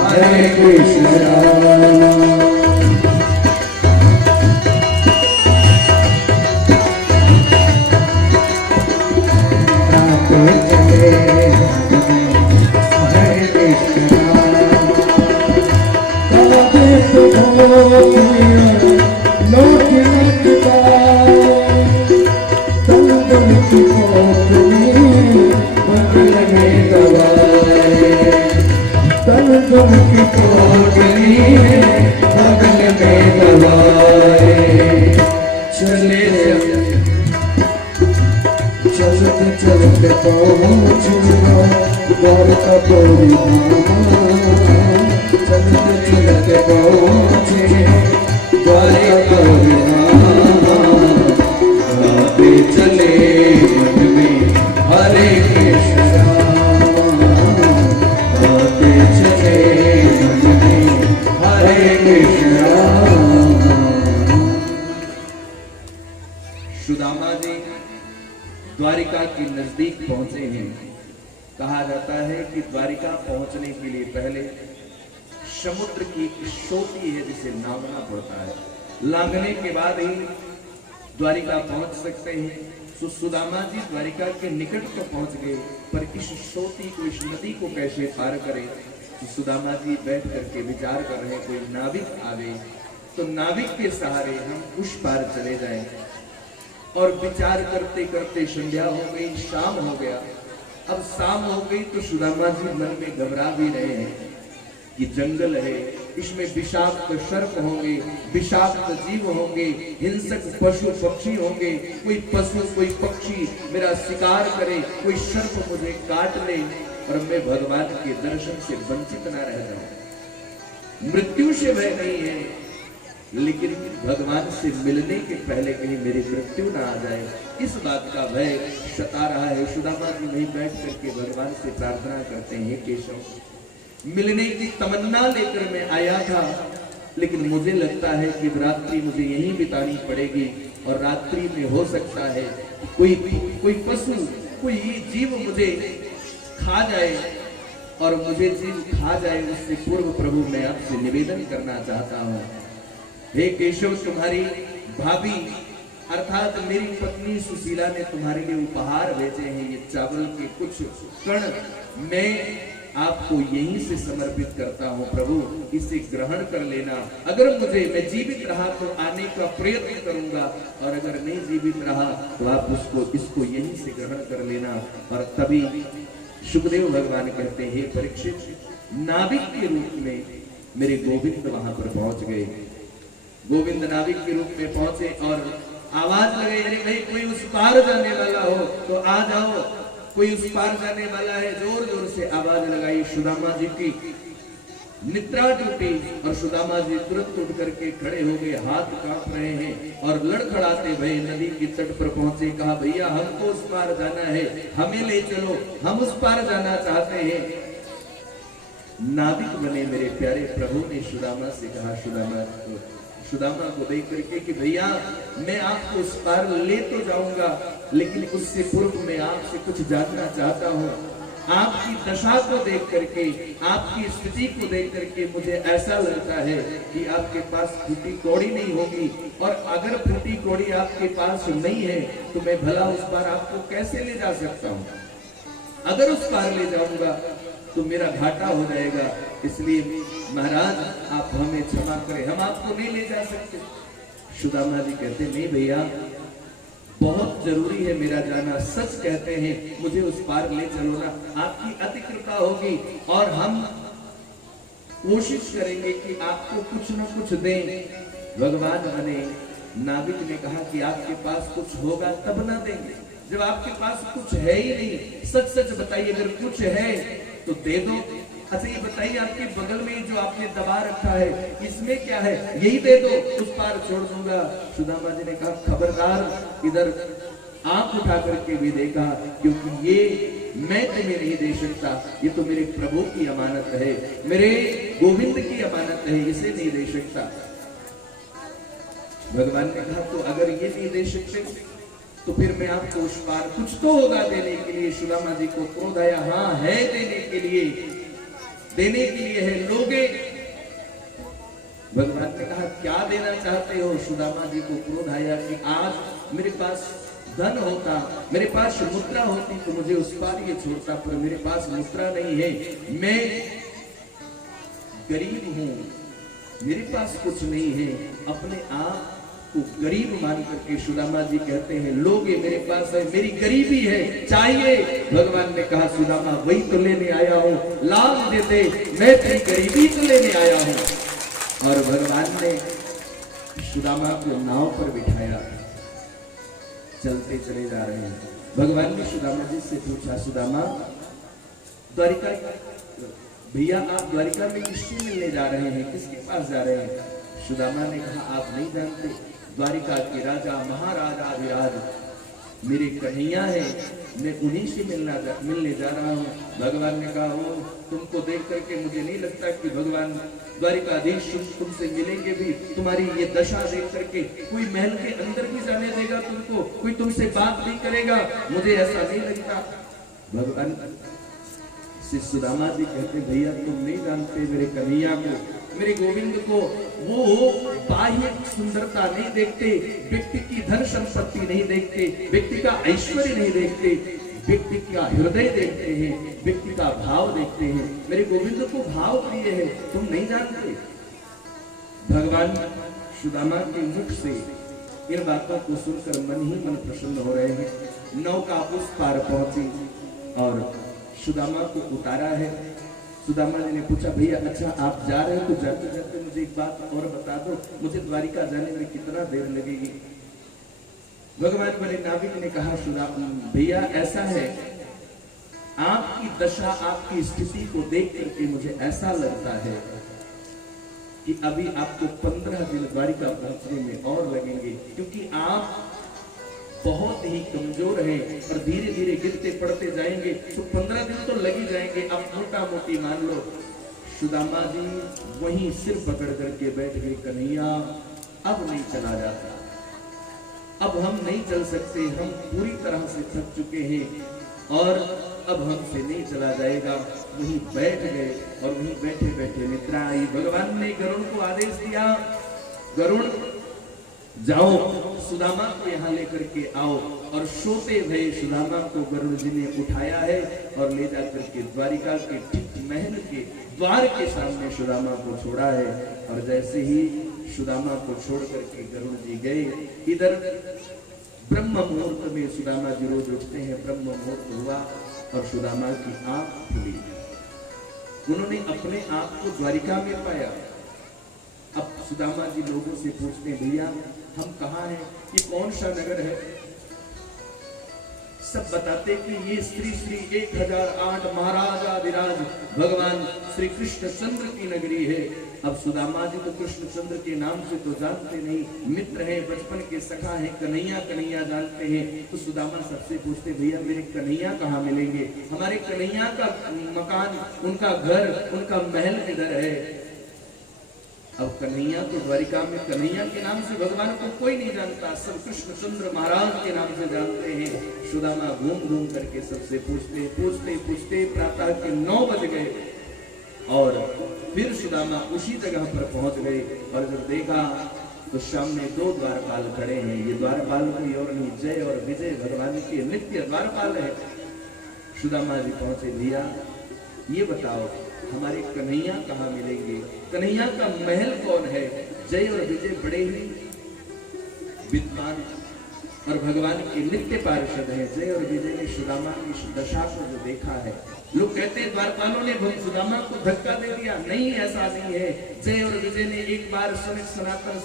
हरे कृष्ण राम। चलते पहुँचूंगा द्वारका तोरी धाम, चलते चलते पहुँचे द्वारका तोरी धाम, गाते चले मन में हरे कृष्ण राम, गाते चले मन में हरे कृष्ण राम। सुदामा जी द्वारिका के नजदीक पहुंचे हैं। कहा जाता है कि द्वारिका पहुंचने के लिए पहले समुद्र की एक सोटी है जिसे लांघना पड़ता है। लांघने के बाद ही द्वारिका पहुंच सकते हैं। तो सुदामा जी द्वारिका के निकट तो पहुंच गए, पर इस सोटी को, इस नदी को कैसे पार करें। तो सुदामा जी बैठ करके विचार कर रहे हैं, कोई नाविक आवे तो नाविक के सहारे हम उस पार चले जाएं। और विचार करते करते संध्या हो गई, शाम हो गया। अब शाम हो गई तो सुदामा जी मन में घबरा भी रहे हैं कि जंगल है, इसमें विषाक्त सर्प होंगे, विषाक्त जीव होंगे, हिंसक पशु पक्षी होंगे। कोई पशु कोई पक्षी मेरा शिकार करे, कोई सर्प मुझे काट ले और मैं भगवान के दर्शन से वंचित ना रह जाऊं। मृत्यु से भय नहीं है, लेकिन भगवान से मिलने के पहले कहीं मेरी मृत्यु ना आ जाए, इस बात का भय सता रहा है। सुदामा जी वहीं बैठ करके भगवान से प्रार्थना करते हैं, केशव मिलने की तमन्ना लेकर मैं आया था, लेकिन मुझे लगता है कि रात्रि मुझे यहीं बितानी पड़ेगी और रात्रि में हो सकता है कोई पशु कोई जीव मुझे खा जाए, और मुझे जीव खा जाए उससे पूर्व प्रभु मैं आपसे निवेदन करना चाहता हूँ। हे केशव, तुम्हारी भाभी अर्थात मेरी पत्नी सुशीला ने तुम्हारे लिए उपहार भेजे हैं। ये चावल के कुछ कण मैं आपको यहीं से समर्पित करता हूँ प्रभु, इसे ग्रहण कर लेना। अगर मैं जीवित रहा तो आने का प्रयत्न करूंगा, और अगर नहीं जीवित रहा तो आप इसको यहीं से ग्रहण कर लेना। और तभी सुखदेव भगवान कहते हैं, हे परीक्षित, नाविक के रूप में मेरे गोविंद वहां पर पहुंच गए। गोविंद नाविक के रूप में पहुंचे और आवाज लगे, अरे भाई कोई उस पार जाने वाला हो तो आ जाओ, कोई उस पार जाने वाला है। जोर जोर से आवाज लगाई। सुदामा जी की निद्रा टूटी और सुदामा जी तुरंत उठ करके खड़े हो गए, हाथ कांप रहे हैं और लड़खड़ाते भय नदी के तट पर पहुंचे। कहा, भैया हमको उस पार जाना है, हमें ले चलो, हम उस पार जाना चाहते हैं। नाविक बने मेरे प्यारे प्रभु ने सुदामा से कहा, सुदामा को देख करके कि भैया मैं आपको उस पार ले तो जाऊंगा, लेकिन उससे पूर्व मैं आपसे कुछ जानना चाहता हूँ। आपकी दशा को देख करके, आपकी स्थिति को देख करके मुझे ऐसा लगता है कि आपके पास फूटी कौड़ी नहीं होगी, और अगर फूटी कौड़ी आपके पास नहीं है तो मैं भला उस पार आपको कैसे ले जा सकता हूँ। अगर उस पार ले जाऊंगा तो मेरा घाटा हो जाएगा, इसलिए महाराज आप हमें क्षमा करें, हम आपको नहीं ले जा सकते। सुदामा जी कहते, नहीं भैया बहुत जरूरी है मेरा जाना, सच कहते हैं, मुझे उस पार ले चलो ना, आपकी अति कृपा होगी और हम कोशिश करेंगे कि आपको कुछ न कुछ दें। भगवान बने नाविक ने कहा कि आपके पास कुछ होगा तब ना देंगे, जब आपके पास कुछ है ही नहीं। सच सच बताइए, अगर कुछ है तो दे दो। अच्छा ये बताइए, आपके बगल में जो आपने दबा रखा है इसमें क्या है, यही दे दो, उस पार छोड़ दूंगा। सुदामा जी ने कहा खबरदार, इधर आंख उठा करके भी देखा, क्योंकि ये मैं तुम्हें नहीं दे सकता, ये तो मेरे प्रभु की अमानत है, मेरे गोविंद की अमानत है, इसे नहीं दे सकता। भगवान ने कहा तो अगर ये नहीं दे सकते तो फिर मैं आपको उस पार कुछ तो होगा देने के लिए। सुदामा जी को क्रोध आया, हाँ है देने के लिए, देने के लिए है, लोगे। भगवान ने कहा क्या देना चाहते हो। सुदामा जी को क्रोध आया कि आज मेरे पास धन होता, मेरे पास मुद्रा होती तो मुझे उस पार ये छोड़ता, पर मेरे पास मुद्रा नहीं है, मैं गरीब हूं, मेरे पास कुछ नहीं है। अपने आप को गरीब मान करके सुदामा जी कहते हैं लोगे, मेरे पास है, मेरी गरीबी है, चाहिए। भगवान ने कहा सुदामा वही तो लेने आया हूं, लाभ दे दे, मैं तेरी गरीबी तो लेने आया हूं। और भगवान ने सुदामा को नाव पर बिठाया, चलते चले जा रहे हैं। भगवान ने सुदामा जी से पूछा, सुदामा द्वारिका, भैया आप द्वारिका में किससे मिलने जा रहे हैं, किसके पास जा रहे हैं। सुदामा ने कहा आप नहीं जानते, द्वारिका के राजा महाराजा विराज मेरे कन्हैया है, मैं उन्हीं से मिलने जा रहा हूँ। भगवान ने कहा वो तुमको देख करके मुझे नहीं लगता कि भगवान द्वारिकाधीश तुमसे मिलेंगे भी। तुम्हारी ये दशा देख करके कोई महल के अंदर भी जाने देगा तुमको, कोई तुमसे बात नहीं करेगा, मुझे ऐसा नहीं लगता। भगवान से सुदामा जी कहते भैया तुम नहीं जानते मेरे कन्हैया को, मेरे गोविंद को, वो बाह्य सुंदरता नहीं देखते, व्यक्ति की धन संपत्ति नहीं देखते, व्यक्ति का ऐश्वर्य नहीं देखते, व्यक्ति का हृदय देखते हैं, व्यक्ति का भाव देखते हैं। मेरे गोविंद को भाव प्रिय है, तुम नहीं जानते। भगवान सुदामा के मुख से इन बातों को सुनकर मन ही मन प्रसन्न हो रहे हैं। नौका उस पार पहुंची और सुदामा को उतारा है। सुदामा जी ने पूछा भैया अच्छा आप जा रहे हो तो जाते जाते मुझे एक बात और बता दो, मुझे द्वारिका जाने में कितना देर लगेगी। भगवान बने नाविक ने कहा सुदामा भैया ऐसा है, आपकी दशा आपकी स्थिति को देख करके मुझे ऐसा लगता है कि अभी आपको 15 दिन द्वारिका पहुंचने में और लगेंगे, क्योंकि आप बहुत ही कमजोर हैं और धीरे धीरे गिरते पड़ते जाएंगे, तो 15 दिन तो लग ही जाएंगे। अब मोटा मोटी मान लो। सुदामा जी वहीं सिर पकड़ करके बैठ गए, कन्हैया अब नहीं चला जाता, अब हम नहीं चल सकते, हम पूरी तरह से थक चुके हैं और अब हमसे नहीं चला जाएगा। वहीं बैठ गए और वहीं बैठे बैठे निद्रा आई। भगवान ने गरुड़ को आदेश दिया, गरुड़ जाओ सुदामा को यहाँ लेकर के आओ। और सोते हुए सुदामा को गरुड़ जी ने उठाया है और ले जाकर के द्वारिका के ठीक महल के द्वार के सामने सुदामा को छोड़ा है। और जैसे ही सुदामा को छोड़ करके गरुड़ जी गए, इधर ब्रह्म मुहूर्त में सुदामा जी रोज उठते हैं, ब्रह्म मुहूर्त हुआ और सुदामा की आंख खुली, उन्होंने अपने आप को द्वारिका में पाया। अब सुदामा जी लोगों से पूछते हैं भैया हम कहाँ हैं, ये कौन सा नगर है। सब बताते कि ये श्री श्री 1008 महाराजा विराज भगवान श्री कृष्ण चंद्र की नगरी है। अब सुदामा जी तो कृष्ण चंद्र के नाम से तो जानते नहीं, मित्र हैं, बचपन के सखा हैं, कन्हैया कन्हैया जानते हैं। तो सुदामा सबसे पूछते भैया मेरे कन्हैया कहाँ मिलेंगे, हमारे कन्हैया का मकान, उनका घर, उनका महल किधर है। अब कन्हैया तो द्वारिका में कन्हैया के नाम से भगवान को कोई नहीं जानता, सब कृष्ण चंद्र महाराज के नाम से जानते हैं। सुदामा घूम घूम करके सबसे पूछते पूछते पूछते प्रातः के 9 बज गए और फिर सुदामा उसी जगह पर पहुंच गए। और जब देखा तो सामने 2 द्वारपाल खड़े हैं। ये द्वारपाल कोई और नहीं, जय और विजय भगवान के नित्य द्वारपाल है। सुदामा जी पहुंचे, भैया ये बताओ हमारे कन्हैया कहाँ मिलेंगे, कन्हैया का महल कौन है। जय और विजय बड़े ही विद्वान और भगवान के नित्य पार्षद हैं। जय और विजय ने सुदामा की दशा को जो देखा है, लोग कहते हैं द्वारपालों ने सुदामा को धक्का दे दिया, नहीं ऐसा नहीं है। जय और विजय ने एक बार सनक सनातन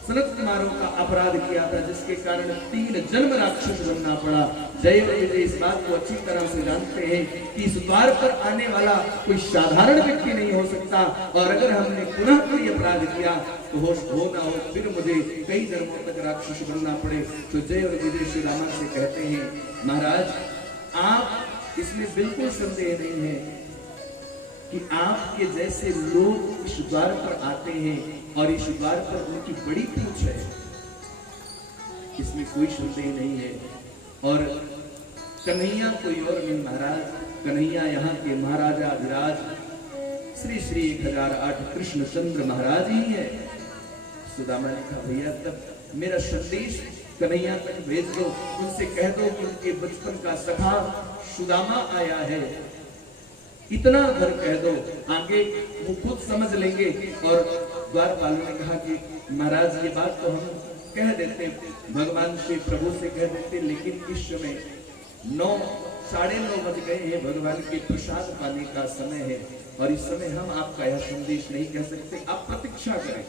सनत कुमारों का अपराध किया था, जिसके कारण 3 जन्म राक्षस बनना पड़ा। जय और विजय इस बात को अच्छी तरह से जानते हैं कि इस द्वार पर आने वाला कोई साधारण व्यक्ति नहीं हो सकता, और अगर हमने पुनः कोई अपराध किया तो हो ना हो फिर मुझे कई जन्मों तक राक्षस बनना पड़े। तो जय और विजय श्री रामा से कहते हैं, महाराज आप इसमें बिल्कुल संदेह नहीं है कि आपके जैसे लोग इस द्वार पर आते हैं और इस द्वार पर उनकी बड़ी पूछ है, इसमें कोई संदेह नहीं है। और कन्हैया कोई और नहीं महाराज, कन्हैया यहाँ के महाराजा विराज श्री श्री 1008 कृष्णचंद्र महाराज ही है। सुदामा ने कहा, भैया तब मेरा संदेश कन्हैया तक भेज दो, उनसे कह दो कि उनके बचपन का सखा सुदामा आया है, इतना घर कह दो, आगे वो खुद समझ लेंगे। और द्वारपाल ने कहा कि महाराज ये बात तो हम कह देते, भगवान से प्रभु से कह देते, लेकिन इस समय 9 साढ़े 9 बज गए हैं, भगवान के प्रसाद पाने का समय है, और इस समय हम आपका यह संदेश नहीं कह सकते। आप प्रतीक्षा करें,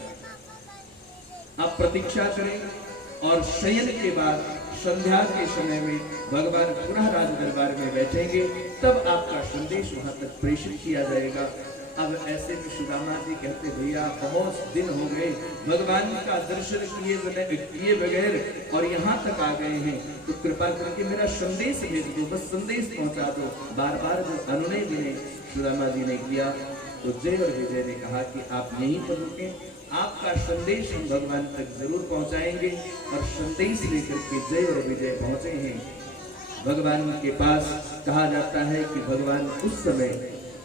आप प्रतीक्षा करें, और शयन के बाद संध्या के समय में भगवान पुनः राज दरबार में बैठेंगे, तब आपका संदेश वहां तक प्रेषित किया जाएगा। अब ऐसे में सुदामा जी कहते, भैया बहुत दिन हो गए भगवान का दर्शन किए बगैर और यहाँ तक आ गए हैं, तो कृपा करके मेरा संदेश भेज दो, बस संदेश पहुंचा दो। बार बार जो अनुनय विनय सुदामा जी ने किया, तो जय और विजय ने कहा कि आप यहीं पर रुके, आपका संदेश हम भगवान तक जरूर पहुंचाएंगे। और संदेश लेकर के जय और विजय पहुंचे हैं भगवान के पास। कहा जाता है कि भगवान उस समय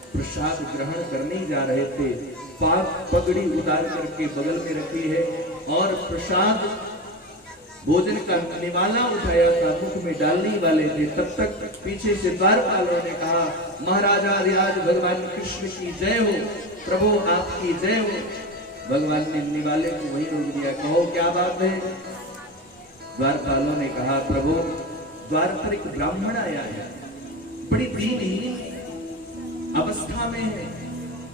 प्रसाद ग्रहण करने जा रहे थे, पाक पगड़ी उतार करके बगल में रखी है, और प्रसाद भोजन का निवाला उठाया था, मुख में डालने वाले थे। तब तक पीछे से द्वारपालों ने कहा, महाराजा अधिराज भगवान कृष्ण की जय हो, प्रभु आपकी जय हो। भगवान ने निवाले को वहीं रोक दिया, कहो क्या बात है। द्वारपालों ने कहा, प्रभु द्वार पर एक ब्राह्मण आया है, बड़ी दीनहीन अवस्था में है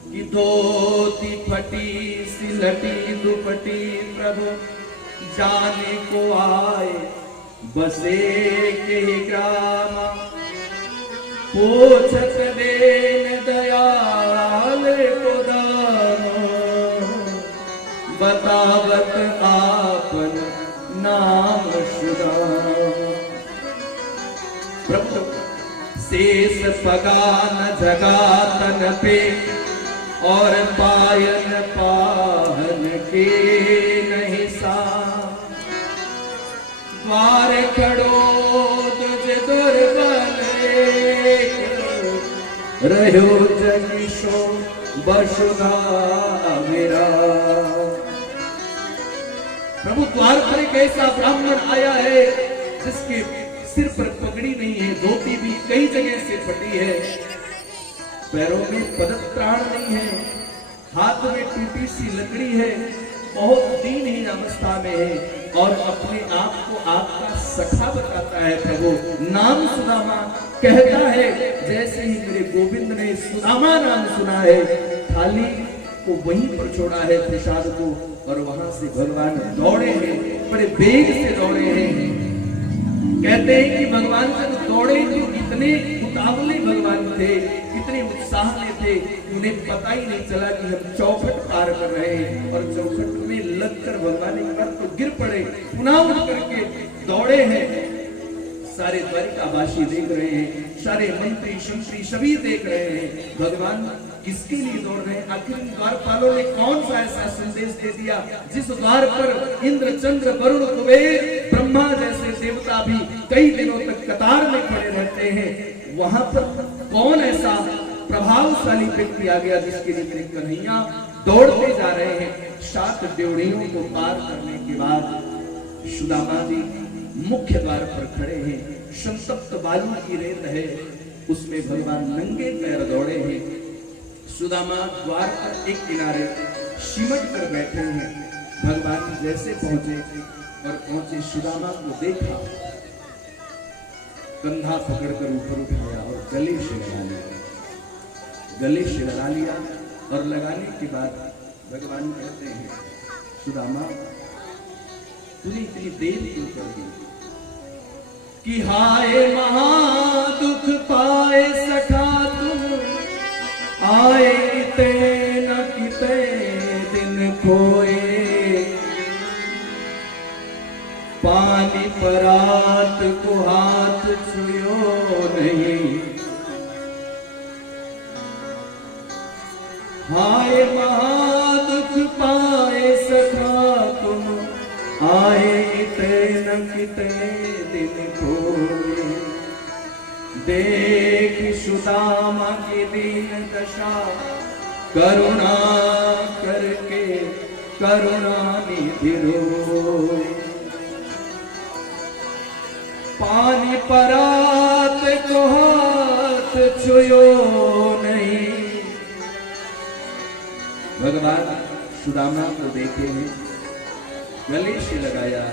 कि धोती फटी सिलटी दुपटी प्रभु जाने को आए बसे के ग्राम, पोछत देन दयाल को दाम, बतावत आपन नाम सुदाम। प्रभु शेष पगान जगातन पे और पायन पाहन के नहीं सा, द्वार खड़ो तुझ दुर्बल रहो जगीशो बसुधा मेरा। प्रभु द्वार पर एक ऐसा ब्राह्मण आया है जिसके सिर पर पगड़ी नहीं है, धोती भी कई जगह से फटी है, पैरों में पदत्राण नहीं है, हाथ में टूटी सी लकड़ी है, बहुत दीनहीन अवस्था में है, और अपने आप को आपका सखा बताता है। प्रभु नाम सुदामा कहता है, जैसे ही मेरे गोविंद ने सुदामा नाम सुना है, थाली को वहीं पर छोड़ा है प्रसाद को, और वहां से भगवान दौड़े हैं, बड़े वेग से दौड़े हैं। कहते हैं कि भगवान जब दौड़े तो इतने उतावले भगवान थे, इतने उत्साह में थे, उन्हें पता ही नहीं चला कि हम चौखट पार कर रहे हैं, और चौखट में लगकर भगवान एक बार तो गिर पड़े, पुनः उठ करके दौड़े हैं। सारे द्वारिकावासी देख रहे हैं, सारे मंत्री शंत्री सभी देख रहे हैं, भगवान किसके लिए दौड़ रहे हैं। आखिर द्वारपालों ने कौन सा ऐसा संदेश दे दिया जिस द्वार पर इंद्र चंद्र वरुण कुबेर ब्रह्मा जैसे देवता भी कई दिनों तक कतार में खड़े रहते हैं, वहां पर कौन ऐसा प्रभावशाली व्यक्ति आ गया जिसके लिए कन्हैया दौड़ते जा रहे हैं। 7 ड्योढ़ियों को पार करने के बाद सुदामा जी मुख्य द्वार पर खड़े हैं, संतप्त बालू की रेत है, उसमें भगवान नंगे पैर दौड़े हैं। सुदामा द्वार पर एक किनारे सिमट कर बैठे हैं। भगवान जैसे पहुंचे और पहुंचे सुदामा को देखा, कंधा पकड़कर ऊपर उठाया और गले से लगा लिया। गले से लगा लिया और लगाने के बाद भगवान कहते हैं, सुदामा तूने इतनी देर क्यों कर दी? कि हाय महा दुख पाए सखा तुम, आए किते न किते दिन खोए, पानी परात को हाथ छुयो नहीं। हाय महादुख पाए सखा तुम, आए किते न किते दिन खोए। देख सुदामा की दीन दशा, करुणा करके करुणा निधि रोए। पानी परात को हाथ छुयो नहीं। भगवान सुदामा को देखे हैं, गले से लगाया,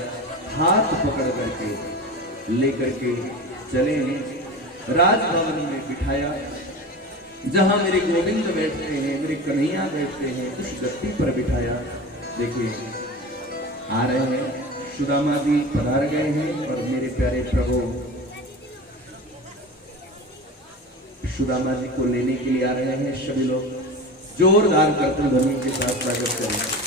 हाथ पकड़ करके लेकर के चले हैं, राजभवन में बिठाया। जहां मेरे गोविंद बैठते हैं, मेरे कन्हैया बैठते हैं, उस गद्दी पर बिठाया। देखिए आ रहे हैं, सुदामा जी पधार गए हैं और मेरे प्यारे प्रभु सुदामा जी को लेने के लिए आ रहे हैं। सभी लोग जोरदार करते ध्वनि के साथ स्वागत करें।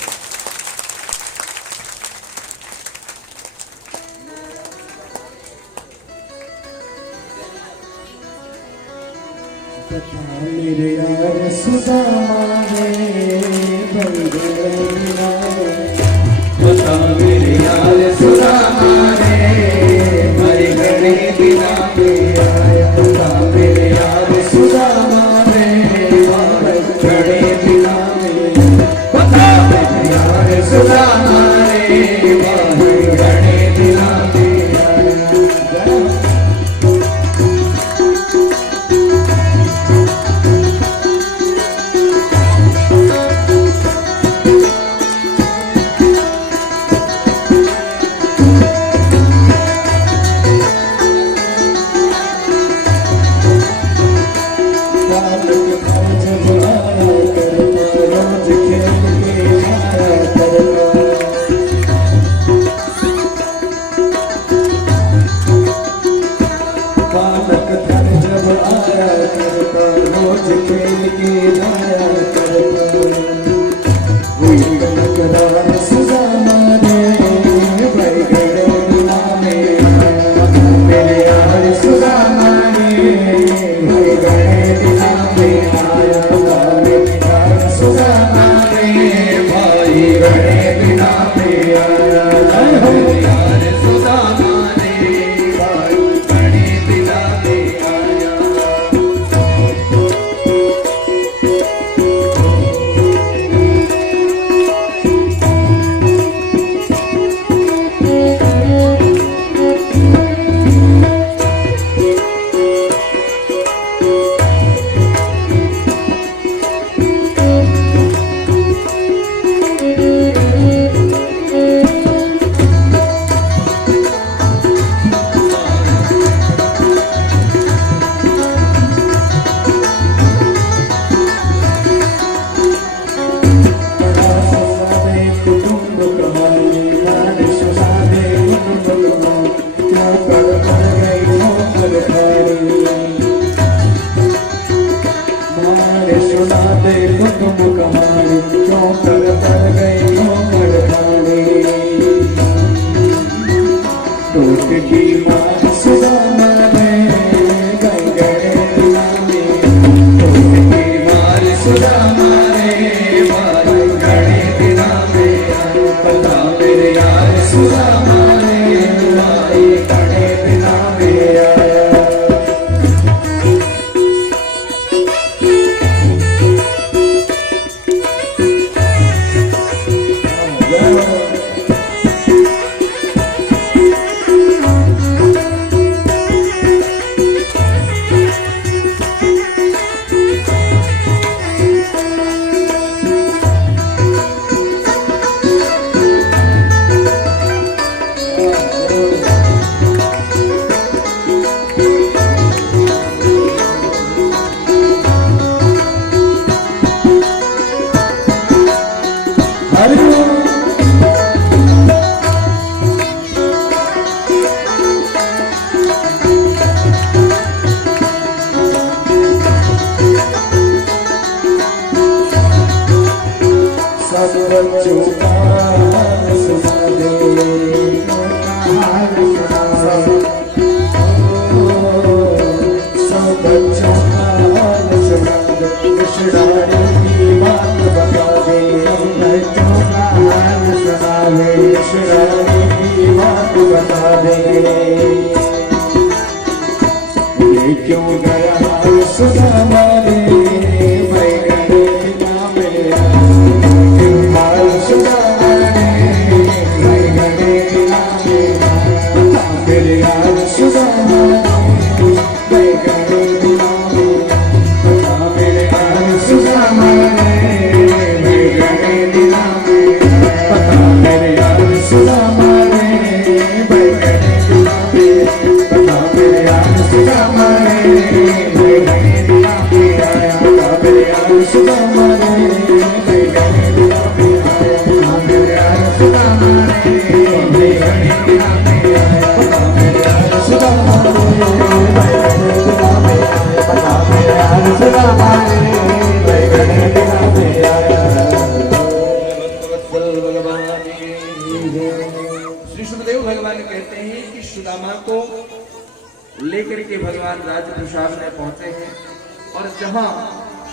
मेरे यार सुदामा रे, बता मेरे यार सुदामा रे, मरे गणे बिना पे आया। बता मेरे यार सुदामा रे, मरे गणे बिना पे। बता मेरे यार सुदामा रे, मरे गणे बिना पे आया। सब बच्चों का हाल सुना दे, हाल सुना दे, सब बच्चों का हाल सुना दे, विषरानी की बात बता दे, बच्चों का हाल सुना दे, विषरानी की बात बता दे। ये क्यों गया हाल सुना माने, मैं गए ना मेरा हाल सुना माने, मैं गए ना मेरा, मेरे हाल सुना माने, मैं गए ना मेरा, मेरे हाल सुना माने, मैं गए ना मेरा, मेरे हाल सुना माने, मैं गए ना मेरा, मेरे हाल सुना माने, मैं गए ना मेरा, मेरे हाल सुना माने, मैं गए ना मेरा, मेरे हाल सुना माने, मैं गए ना मेरा, मेरे हाल सुना माने, मैं गए ना मेरा, मेरे हाल सुना माने, मैं गए ना मेरा। भगवत्सल भगवान की। श्री सुखदेव भगवान कहते हैं कि सुदामा को लेकर के भगवान राजप्रसाद में पहुंचे हैं और जहां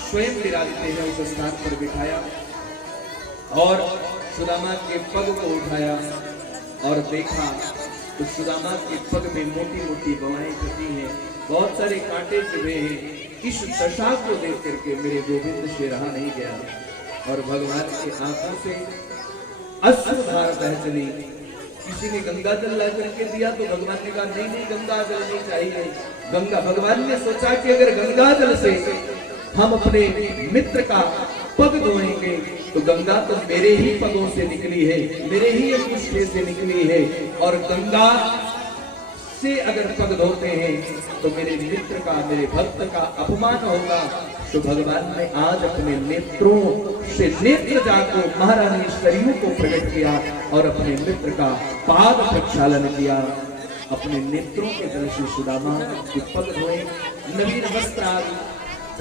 स्वयं विराजते हैं उस स्थान पर बिठाया और सुदामा के पग को उठाया और देखा तो सुदामा के पग में मोटी मोटी बवाएं फटी हैं, बहुत सारे कांटे चुभे हैं। इस दशा को देख करके मेरे गोविंद से रहा नहीं गया और भगवान के आंखों से अश्रुधार बह चली। किसी ने गंगा जल ला करके दिया तो भगवान ने कहा नहीं नहीं गंगा जल नहीं चाहिए। गंगा भगवान ने सोचा कि अगर गंगा जल से हम अपने मित्र का पग धोएंगे तो गंगा तो मेरे ही पगों से निकली है, मेरे ही अंगूठे से निकली है और गंगा से अगर पग धोते हैं तो मेरे मित्र का, मेरे भक्त का अपमान होगा। तो भगवान ने आज अपने नेत्रों से नेत्र जाको महारानी सरयू को प्रकट किया और अपने मित्र का पाद प्रक्षालन किया। अपने नेत्रों के जल से सुदामा के पग धोए, नवीन वस्त्र आदि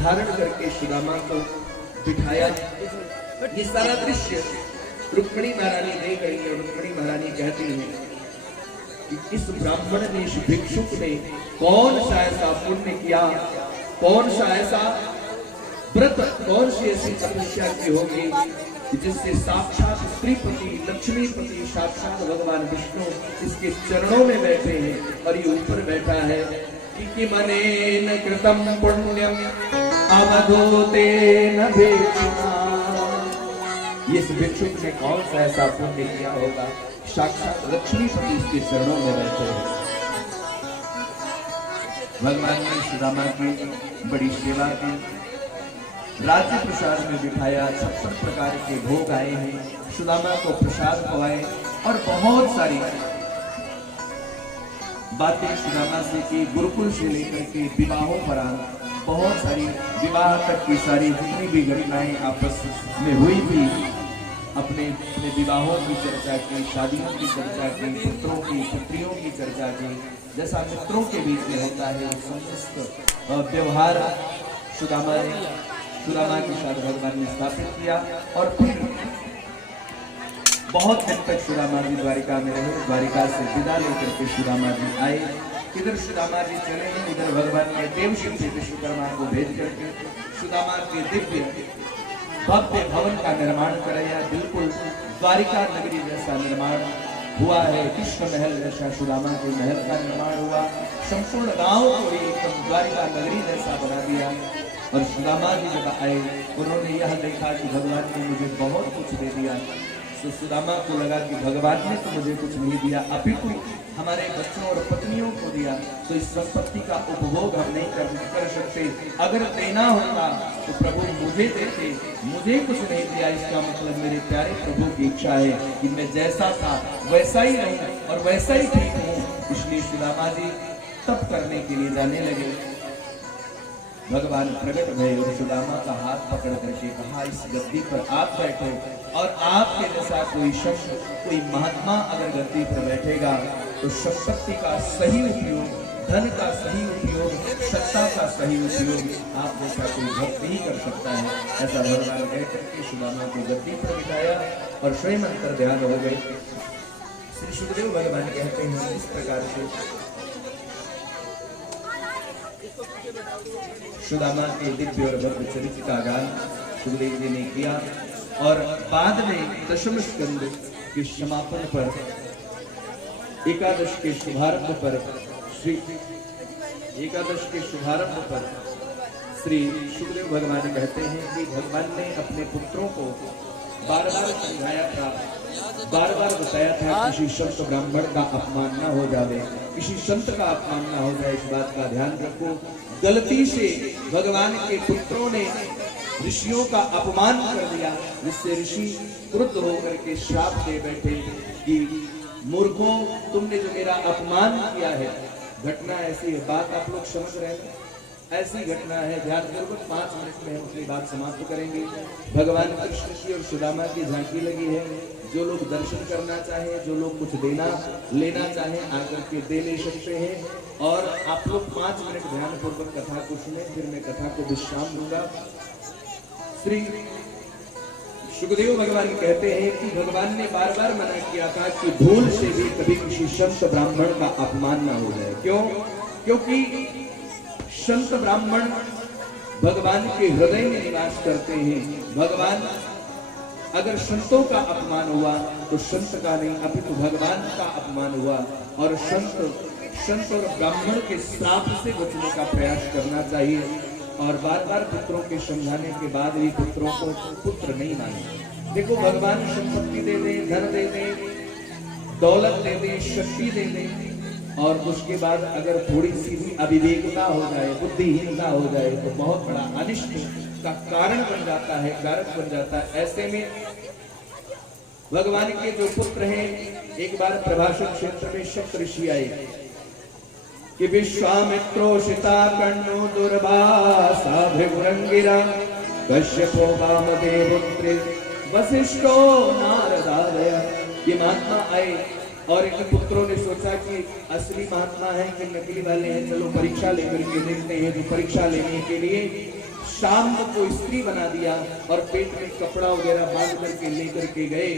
धारण करके सुदामा को बिठाया। ये सारा दृश्य रुक्मिणी महारानी देख रही है। रुक्मिणी महारानी कहती है कि इस ब्राह्मण ने, इस भिक्षुक ने कौन सा ऐसा पुण्य किया, कौन सा ऐसा व्रत, कौन सी ऐसी तपस्या की होगी जिससे साक्षात श्रीपति लक्ष्मीपति साक्षात भगवान विष्णु इसके चरणों में बैठे हैं और ये ऊपर बैठा है। कि मनेन कृतम पुण्यम अवधूतेन भिक्षुना। इस भिक्षुक ने कौन सा ऐसा पुण्य किया होगा, साक्षात लक्ष्मीपति इसके चरणों में बैठे हैं। भगवान ने सुदामा की बड़ी सेवा की, राज्य प्रसाद में बिठाया, 56 प्रकार के भोग आए हैं, सुदामा को प्रसाद खवाए और बहुत सारी बातें सुदामा से की। गुरुकुल से लेकर के विवाहों पर बहुत सारी विवाह तक की सारी जितनी भी घटनाएं आपस में हुई थी, अपने विवाहों की चर्चा की, शादियों की चर्चा की, पुत्रों की पुत्रियों की चर्चा की। जैसा मित्रों के बीच में होता है समस्त व्यवहार सुदामा के साथ भगवान ने स्थापित किया। और फिर बहुत दिन तक सुदामा जी द्वारिका में रहे। द्वारिका से विदा लेकर के सुदामा जी आए। इधर सुदामा जी चले गए, इधर भगवान ने देवशक्ति विश्वकर्मा को भेज करके सुदामा के दिव्य भव्य भवन का निर्माण कराया। बिल्कुल द्वारिका नगरी जैसा निर्माण हुआ है, कृष्ण महल जैसा सुदामा के महल का निर्माण हुआ। संपूर्ण गांव को एकदम द्वारिका नगरी जैसा बना दिया। और सुदामा जी जब आए, उन्होंने यह देखा कि भगवान ने मुझे बहुत कुछ दे दिया। तो सुदामा को लगा कि भगवान ने तो मुझे कुछ नहीं दिया, अपितु हमारे बच्चों और पत्नियों को दिया, तो इस संपत्ति का उपभोग हम नहीं कर सकते। अगर देना होता तो प्रभु मुझे देते, मुझे कुछ नहीं दिया। इसका मतलब मेरे प्यारे प्रभु की इच्छा है कि मैं जैसा था वैसा ही रहूं और वैसा ही ठीक हूं। इसलिए सुदामा जी तप करने के लिए जाने लगे। भगवान प्रकट भय और सुदामा का हाथ पकड़ करके कहा, इस गद्दी पर आप बैठो और आपके जैसा कोई शख्स, कोई महात्मा अगर गद्दी पर बैठेगा तो संपत्ति का सही उपयोग, धन का सही उपयोग, सत्ता का सही उपयोग आप जैसा कोई भक्त ही कर सकता है। ऐसा भगवान कह करके सुदामा को गद्दी पर बिठाया और स्वयं अंतर ध्यान हो गए। श्री सुखदेव भगवान कहते हैं, इस प्रकार से सुदामा के दिव्य और भव्य चरित्र का गान सुखदेव जी ने किया और बाद में दशम स्कंद के समापन पर, एकादश के शुभारंभ पर, श्री एकादश के शुभारंभ पर श्री सुखदेव भगवान कहते हैं कि भगवान ने अपने पुत्रों को बार बार समझाया था, बार बार बताया था, किसी संत ब्राह्मण का अपमान न हो जाए, किसी संत का अपमान न हो जाए, इस बात का ध्यान रखो। गलती से भगवान के पुत्रों ने ऋषियों का अपमान कर दिया, जिससे ऋषि क्रुद्ध होकर के श्राप दे बैठे कि मूर्खों, तुमने जो मेरा अपमान किया है। घटना ऐसी है, बात आप लोग समझ रहे हैं, ऐसी घटना है। ध्यान पूर्वक 5 मिनट में हम अपनी बात समाप्त करेंगे। भगवान कृष्ण की और सुदामा की झांकी लगी है। जो लोग दर्शन करना चाहे, जो लोग कुछ देना लेना चाहे, आकर के दे ले सकते हैं। और आप लोग 5 मिनट ध्यान पूर्वक कथा को सुने, फिर मैं कथा को विश्राम दूंगा। श्री सुखदेव भगवान कहते हैं कि भगवान ने बार बार मना किया था कि भूल से भी कभी किसी संत ब्राह्मण का अपमान ना हो जाए। क्यों? क्योंकि संत ब्राह्मण भगवान के हृदय में निवास करते हैं। भगवान, अगर संतों का अपमान हुआ तो संत का नहीं, अपितु भगवान का अपमान हुआ। और संत और ब्राह्मण के श्राप से बचने का प्रयास करना चाहिए। और बार बार पुत्रों के समझाने के बाद भी पुत्रों को पुत्र नहीं माने। देखो, भगवान संपत्ति दे दे, धन दे दे, दौलत दे दे, शक्ति दे दे, और उसके बाद अगर थोड़ी सी भी अविवेकता हो जाए, बुद्धिहीनता हो जाए, तो बहुत बड़ा अनिष्ट का कारण बन जाता है, कारक बन जाता है। ऐसे में भगवान के जो पुत्र हैं, एक बार प्रभाषण क्षेत्र में सप्त ऋषि आए कि विश्वामित्रोषिता कर्णो दुर्वासा भृगुरंगिरा कश्यपो वामदेवपुत्रे वसिष्ठो नारदादय। ये महात्मा आए और इन पुत्रों ने सोचा कि असली महात्मा है कि नकली वाले हैं, चलो परीक्षा लेकर के देखते हैं। जो परीक्षा लेने के लिए शाम को स्त्री बना दिया और पेट में कपड़ा वगैरह बांध करके लेकर के गए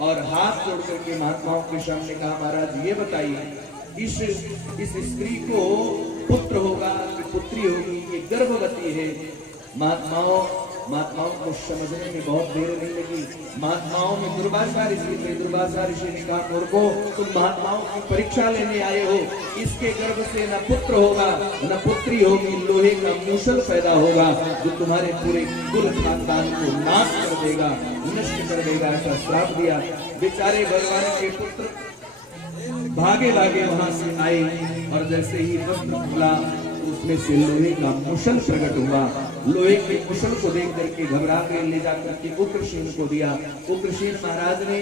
और हाथ जोड़ करके महात्माओं के सामने कहा, महाराज ये बताइए, इस स्त्री को पुत्र होगा कि पुत्री होगी? ये गर्भवती है। महात्माओं को समझने में बहुत देर नहीं लगी। महात्माओं में दुर्वासा ऋषि थे। दुर्वासा ऋषि ने कहा, मूर्खो, तुम महात्माओं की परीक्षा लेने आए हो। इसके गर्भ से न पुत्र होगा न पुत्री होगी, लोहे का मूसल पैदा होगा जो तुम्हारे पूरे कुल खानदान को नाश कर देगा, नष्ट कर देगा। ऐसा श्राप दिया। बेचारे भगवान के पुत्र भागे भागे वहां से आए और जैसे ही वस्त्र खुला उसमें से लोहे का मुसल प्रकट हुआ। लोहे के मुसल को देख करके घबरा के ले जाकर के उग्रसेन को दिया। उग्रसेन महाराज ने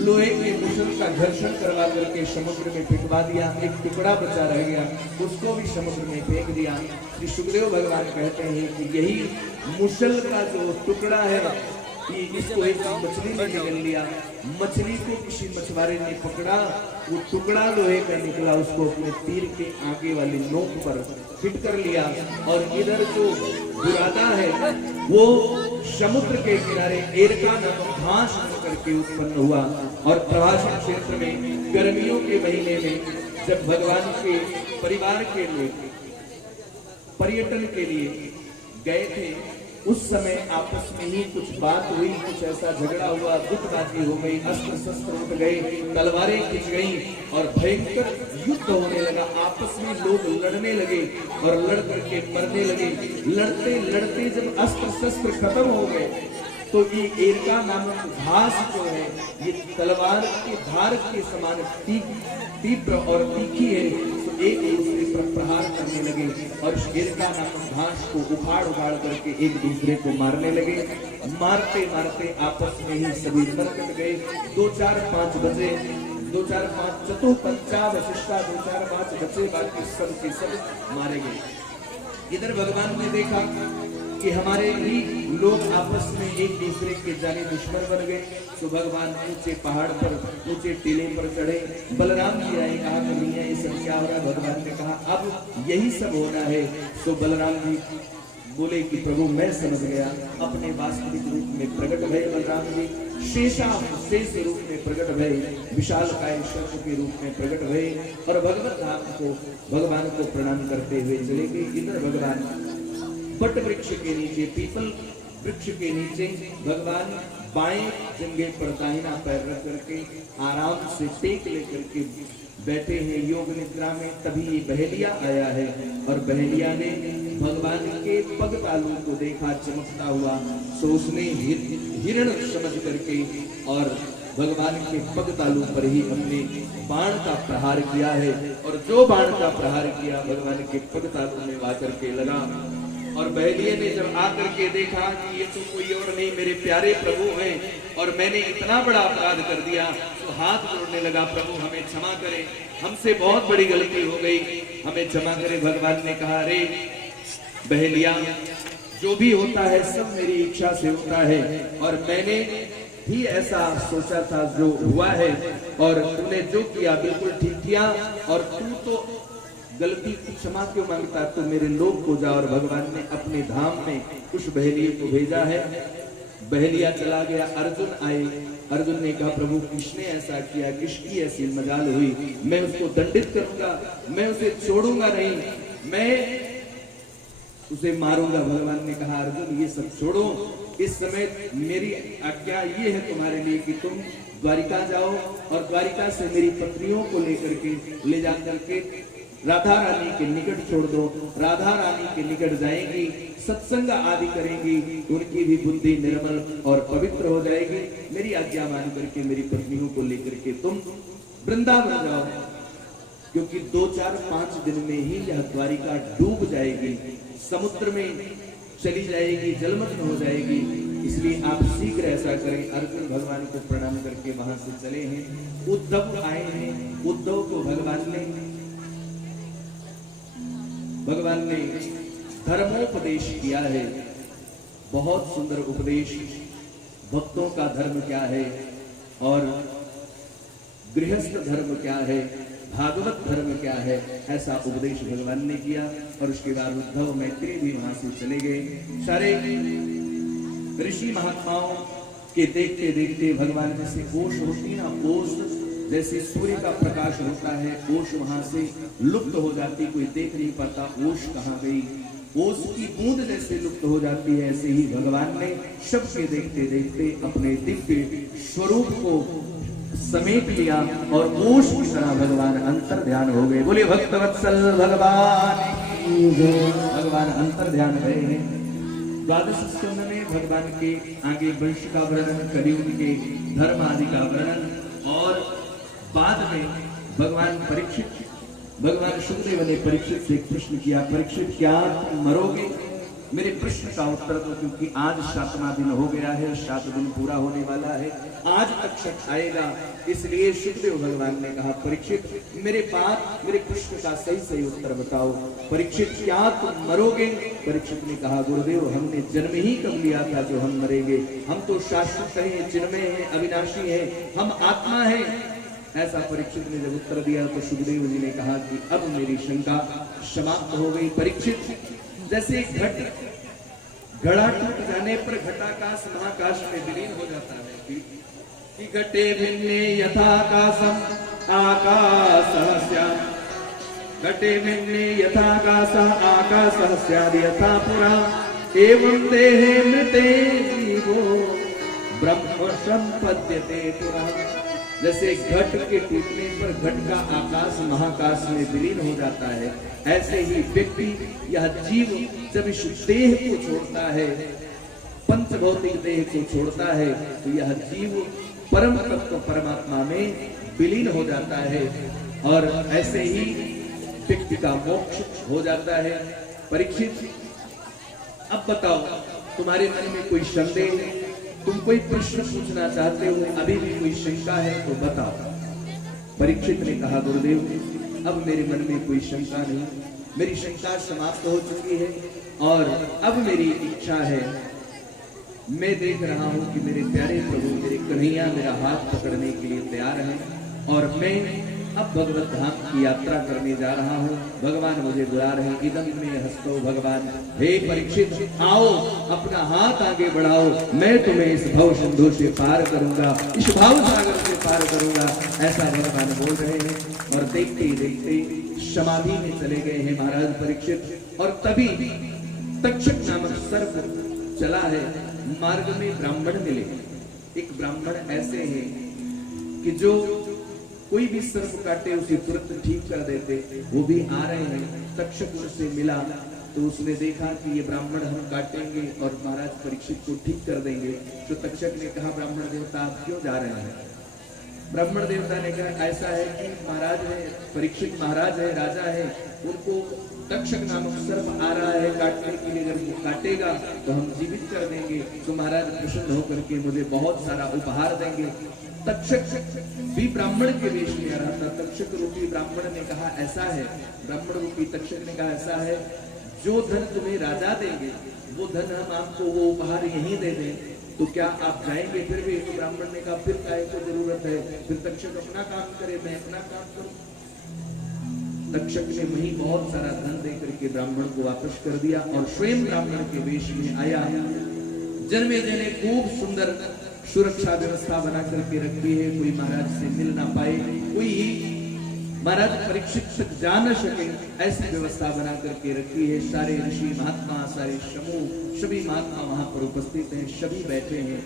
लोहे के मुसल का घर्षण करवा करके समुद्र में फेंकवा दिया। एक टुकड़ा बचा रह गया, उसको भी समुद्र में फेंक दिया। श्री सुखदेव भगवान कहते हैं कि यही मुसल का जो टुकड़ा है, इसको एक मछली ने निगल लिया। मछली को किसी मछुआरे ने पकड़ा, वो टुकड़ा लोहे का निकला, उसको अपने तीर के आगे वाली नोक पर फिट कर लिया। और इधर जो बुरादा है वो समुद्र के किनारे एरका नामक घास करके उत्पन्न हुआ। और प्रवासी क्षेत्र में गर्मियों के महीने में जब भगवान के परिवार के लोग पर्यटन के लिए गए थे, उस समय आपस में ही कुछ बात हुई, कुछ ऐसा झगड़ा हुआ, गुटबाजी हो गई, अस्त्र शस्त्र उठ गए, तलवारें खिंच गई और भयंकर युद्ध होने लगा। आपस में लोग लड़ने लगे और लड़ करके मरने लगे। लड़ते लड़ते जब अस्त्र शस्त्र खत्म हो गए तो ये एरका नामक घास जो है, ये तलवार के धार के समान तीव्र और तीखी है। तो एक दूसरे पर प्रहार करने लगे और इस एरका नामक घास को उखाड़ करके एक दूसरे को मारने लगे। मारते मारते आपस में ही सभी मर गए। 2-4-5 बजे, 2-4-5 चतुः पंचावशिष्टा, 2-4-5 बचे, बाकी सब के सब मारे गए। इधर भगवान ने देखा कि हमारे भी लोग आपस में एक दूसरे के जाने दुश्मन बन गए, तो भगवान ऊंचे पहाड़ पर ऊंचे टीले पर चढ़े। बलराम जी आए, कहा कन्हैया ये सब क्या हो रहा है? भगवान ने कहा अब यही सब होना है। तो बलराम जी बोले कि प्रभु मैं समझ गया। अपने वास्तविक रूप में प्रकट भय बलराम जी, शेष रूप में प्रकट भय, विशालकाय सर्प के रूप में प्रकट भय और भगवत धाम को भगवान को प्रणाम करते हुए चले गए। इधर भगवान बट वृक्ष के नीचे, पीपल वृक्ष के नीचे भगवान बाएं जंघे पर दाहिना पैर रख करके आराम से टेक लेकर के बैठे हैं योग निद्रा में। तभी ये बहेलिया आया है और बहेलिया ने भगवान के पग तालू को देखा चमकता हुआ, तो उसने हिरण समझ करके और भगवान के पग तालू पर ही अपने बाण का प्रहार किया है। और जो बाण का प्रहार किया भगवान के पग तालू में आकर के लगा। और बहेलिये ने जब आकर के देखा कि ये तो कोई और नहीं मेरे प्यारे प्रभु हैं और मैंने इतना बड़ा अपराध कर दिया, तो हाथ जोड़ने लगा, प्रभु हमें क्षमा करें, हमसे बहुत बड़ी गलती हो गई, हमें क्षमा करें। भगवान ने कहा अरे बहेलिया, जो भी होता है सब मेरी इच्छा से होता है और मैंने भी ऐसा सोचा था जो हुआ है, और तूने जो किया बिल्कुल ठीक किया। और तू तो गलती की क्षमा क्यों मांगता? तो मेरे लोग को जा। और भगवान ने अपने धाम में उस बहेलिये को भेजा है। बहेलिया चला गया, अर्जुन आए। अर्जुन ने कहा प्रभु किसने ऐसा किया, किसकी ऐसी मजाल हुई, मैं उसको दंडित करूंगा, मैं उसे छोड़ूंगा नहीं, मैं उसे मारूंगा। भगवान ने कहा अर्जुन ये सब छोड़ो, इस समय मेरी आज्ञा ये है तुम्हारे लिए कि तुम द्वारिका जाओ और द्वारिका से मेरी पत्नियों को लेकर के ले जा करके राधा रानी के निकट छोड़ दो। राधा रानी के निकट जाएंगी, सत्संग आदि करेंगी, उनकी भी बुद्धि निर्मल और पवित्र हो जाएगी। मेरी आज्ञा मान करके मेरी पत्नियों को लेकर के तुम वृंदावन जाओ, क्योंकि 2, 4, 5 दिन में ही यह द्वारिका डूब जाएगी, समुद्र में चली जाएगी, जलमग्न हो जाएगी। इसलिए आप शीघ्र ऐसा करें। अर्जुन भगवान को प्रणाम करके वहां से चले हैं। उद्धव आए हैं। उद्धव को भगवान ने धर्मोपदेश किया है, बहुत सुंदर उपदेश। भक्तों का धर्म क्या है और गृहस्थ धर्म क्या है, भागवत धर्म क्या है, ऐसा उपदेश भगवान ने किया। और उसके बाद उद्धव मैत्री भी वहां से चले गए। सारे ऋषि महात्माओं के देखते देखते भगवान जैसे ओष होती ना, ओष जैसे सूर्य का प्रकाश होता है, ओष वहां से लुप्त हो जाती, कोई देख नहीं पाता ओष कहाँ गई, ओष की बूंद जैसे लुप्त हो जाती है, ऐसे ही भगवान ने सबके देखते देखते अपने दिव्य स्वरूप को समेट लिया और ओष की तरह भगवान अंतर ध्यान हो गए। बोले भक्तवत्सल भगवान, भगवान अंतर ध्यान गए हैं। द्वादश स्कंद में भगवान के आगे वंश का वर्णन, कलियुग के धर्म आदि का वर्णन, और बाद में भगवान सुखदेव ने परीक्षित से प्रश्न किया, परीक्षित क्या तुम मरोगे? मेरे प्रश्न का उत्तर दो, क्योंकि आज 7वां दिन हो गया है, 7 दिन पूरा होने वाला है, आज तक शक आएगा। इसलिए सुखदेव भगवान ने कहा परीक्षित मेरे प्रश्न का सही उत्तर बताओ। परीक्षित क्या तुम मरोगे? परीक्षित ने कहा गुरुदेव हमने जन्म ही कब लिया था जो हम मरेंगे, हम तो शाश्वत हैं, चिन्मय हैं, अविनाशी हैं, हम आत्मा हैं। ऐसा परीक्षित ने जब उत्तर दिया तो सुखदेव जी ने कहा कि अब मेरी शंका समाप्त हो गई। परीक्षित जैसे घड़ा टूट जाने पर घटाकाश महाकाश में विलीन हो जाता है कि घटे भिन्ने यथाकाशम आकाशः स्यात्, घटे भिन्ने यथाकाशः आकाशः स्यात् यथा पुरा, एवं देहे मृते जीवो ब्रह्म संपद्यते पुरा। जैसे घट के टूटने पर घट का आकाश महाकाश में विलीन हो जाता है, ऐसे ही व्यक्ति यह जीव जब इस देह को छोड़ता है, पंचभौतिक देह को छोड़ता है, तो यह जीव परम तत्व परमात्मा में विलीन हो जाता है और ऐसे ही व्यक्ति का मोक्ष हो जाता है। परीक्षित अब बताओ तुम्हारे मन में कोई संदेह है, तुम कोई प्रश्न पूछना चाहते हो, अभी भी कोई शंका है तो बताओ। परीक्षित ने कहा गुरुदेव अब मेरे मन में कोई शंका नहीं, मेरी शंका समाप्त हो चुकी है और अब मेरी इच्छा है, मैं देख रहा हूं कि मेरे प्यारे प्रभु मेरे कन्हैया मेरा हाथ पकड़ने के लिए तैयार हैं और मैं अब भगवत धाम की यात्रा करने जा रहा हूँ। भगवान मुझे बुला रहे हैं। इदम में हस्तो भगवान, हे परीक्षित आओ, अपना हाथ आगे बढ़ाओ, मैं तुम्हें इस भव सिंधु से पार करूंगा, इस भाव सागर से पार करूंगा, ऐसा भगवान बोल रहे हैं। और देखते ही देखते समाधि में चले गए हैं महाराज परीक्षित। और तभी तक्षक नामक सर्प चला है। मार्ग में ब्राह्मण मिले। एक ब्राह्मण ऐसे हैं कि जो कोई भी सर्प काटे उसे तुरंत ठीक कर देते, वो भी आ रहे हैं। तक्षक उनसे मिला तो उसने देखा कि ये ब्राह्मण हम काटेंगे और महाराज परीक्षित को ठीक कर देंगे। तो तक्षक ने कहा, ब्राह्मण देवता आप क्यों जा रहे हैं? ब्राह्मण देवता ने कहा, ऐसा है कि महाराज है, परीक्षित महाराज है, राजा है, उनको तक्षक नामक सर्प आ रहा है काटने के लिए, अगर वो काटेगा तो हम जीवित कर देंगे, तो महाराज प्रसन्न होकर के मुझे बहुत सारा उपहार देंगे। तक्षक भी ब्राह्मण के वेश में आ रहा था। तक्षक रूपी ब्राह्मण ने कहा, ऐसा है, ब्राह्मण रूपी तक्षक ने कहा, ऐसा है, जो धन तुम्हें राजा देंगे वो धन हम आपको वो उपहार यहीं दे दें, तो क्या आप जाएंगे? फिर भी तो ब्राह्मण ने कहा, फिर काय को जरूरत है, फिर तक्षक अपना काम करे, मैं अपना काम करूं। तक्षक ने वही बहुत सारा धन देकर के ब्राह्मण को वापस कर दिया और स्वयं ब्राह्मण के वेश में आया। जन्मेजय ने खूब सुंदर सुरक्षा व्यवस्था बना करके रखी है, कोई महाराज से मिल ना पाए, कोई महाराज परीक्षित तक जा न सके, ऐसी व्यवस्था बना करके रखी है। सारे ऋषि महात्मा, सारे समूह, सभी महात्मा वहां पर उपस्थित हैं, सभी बैठे हैं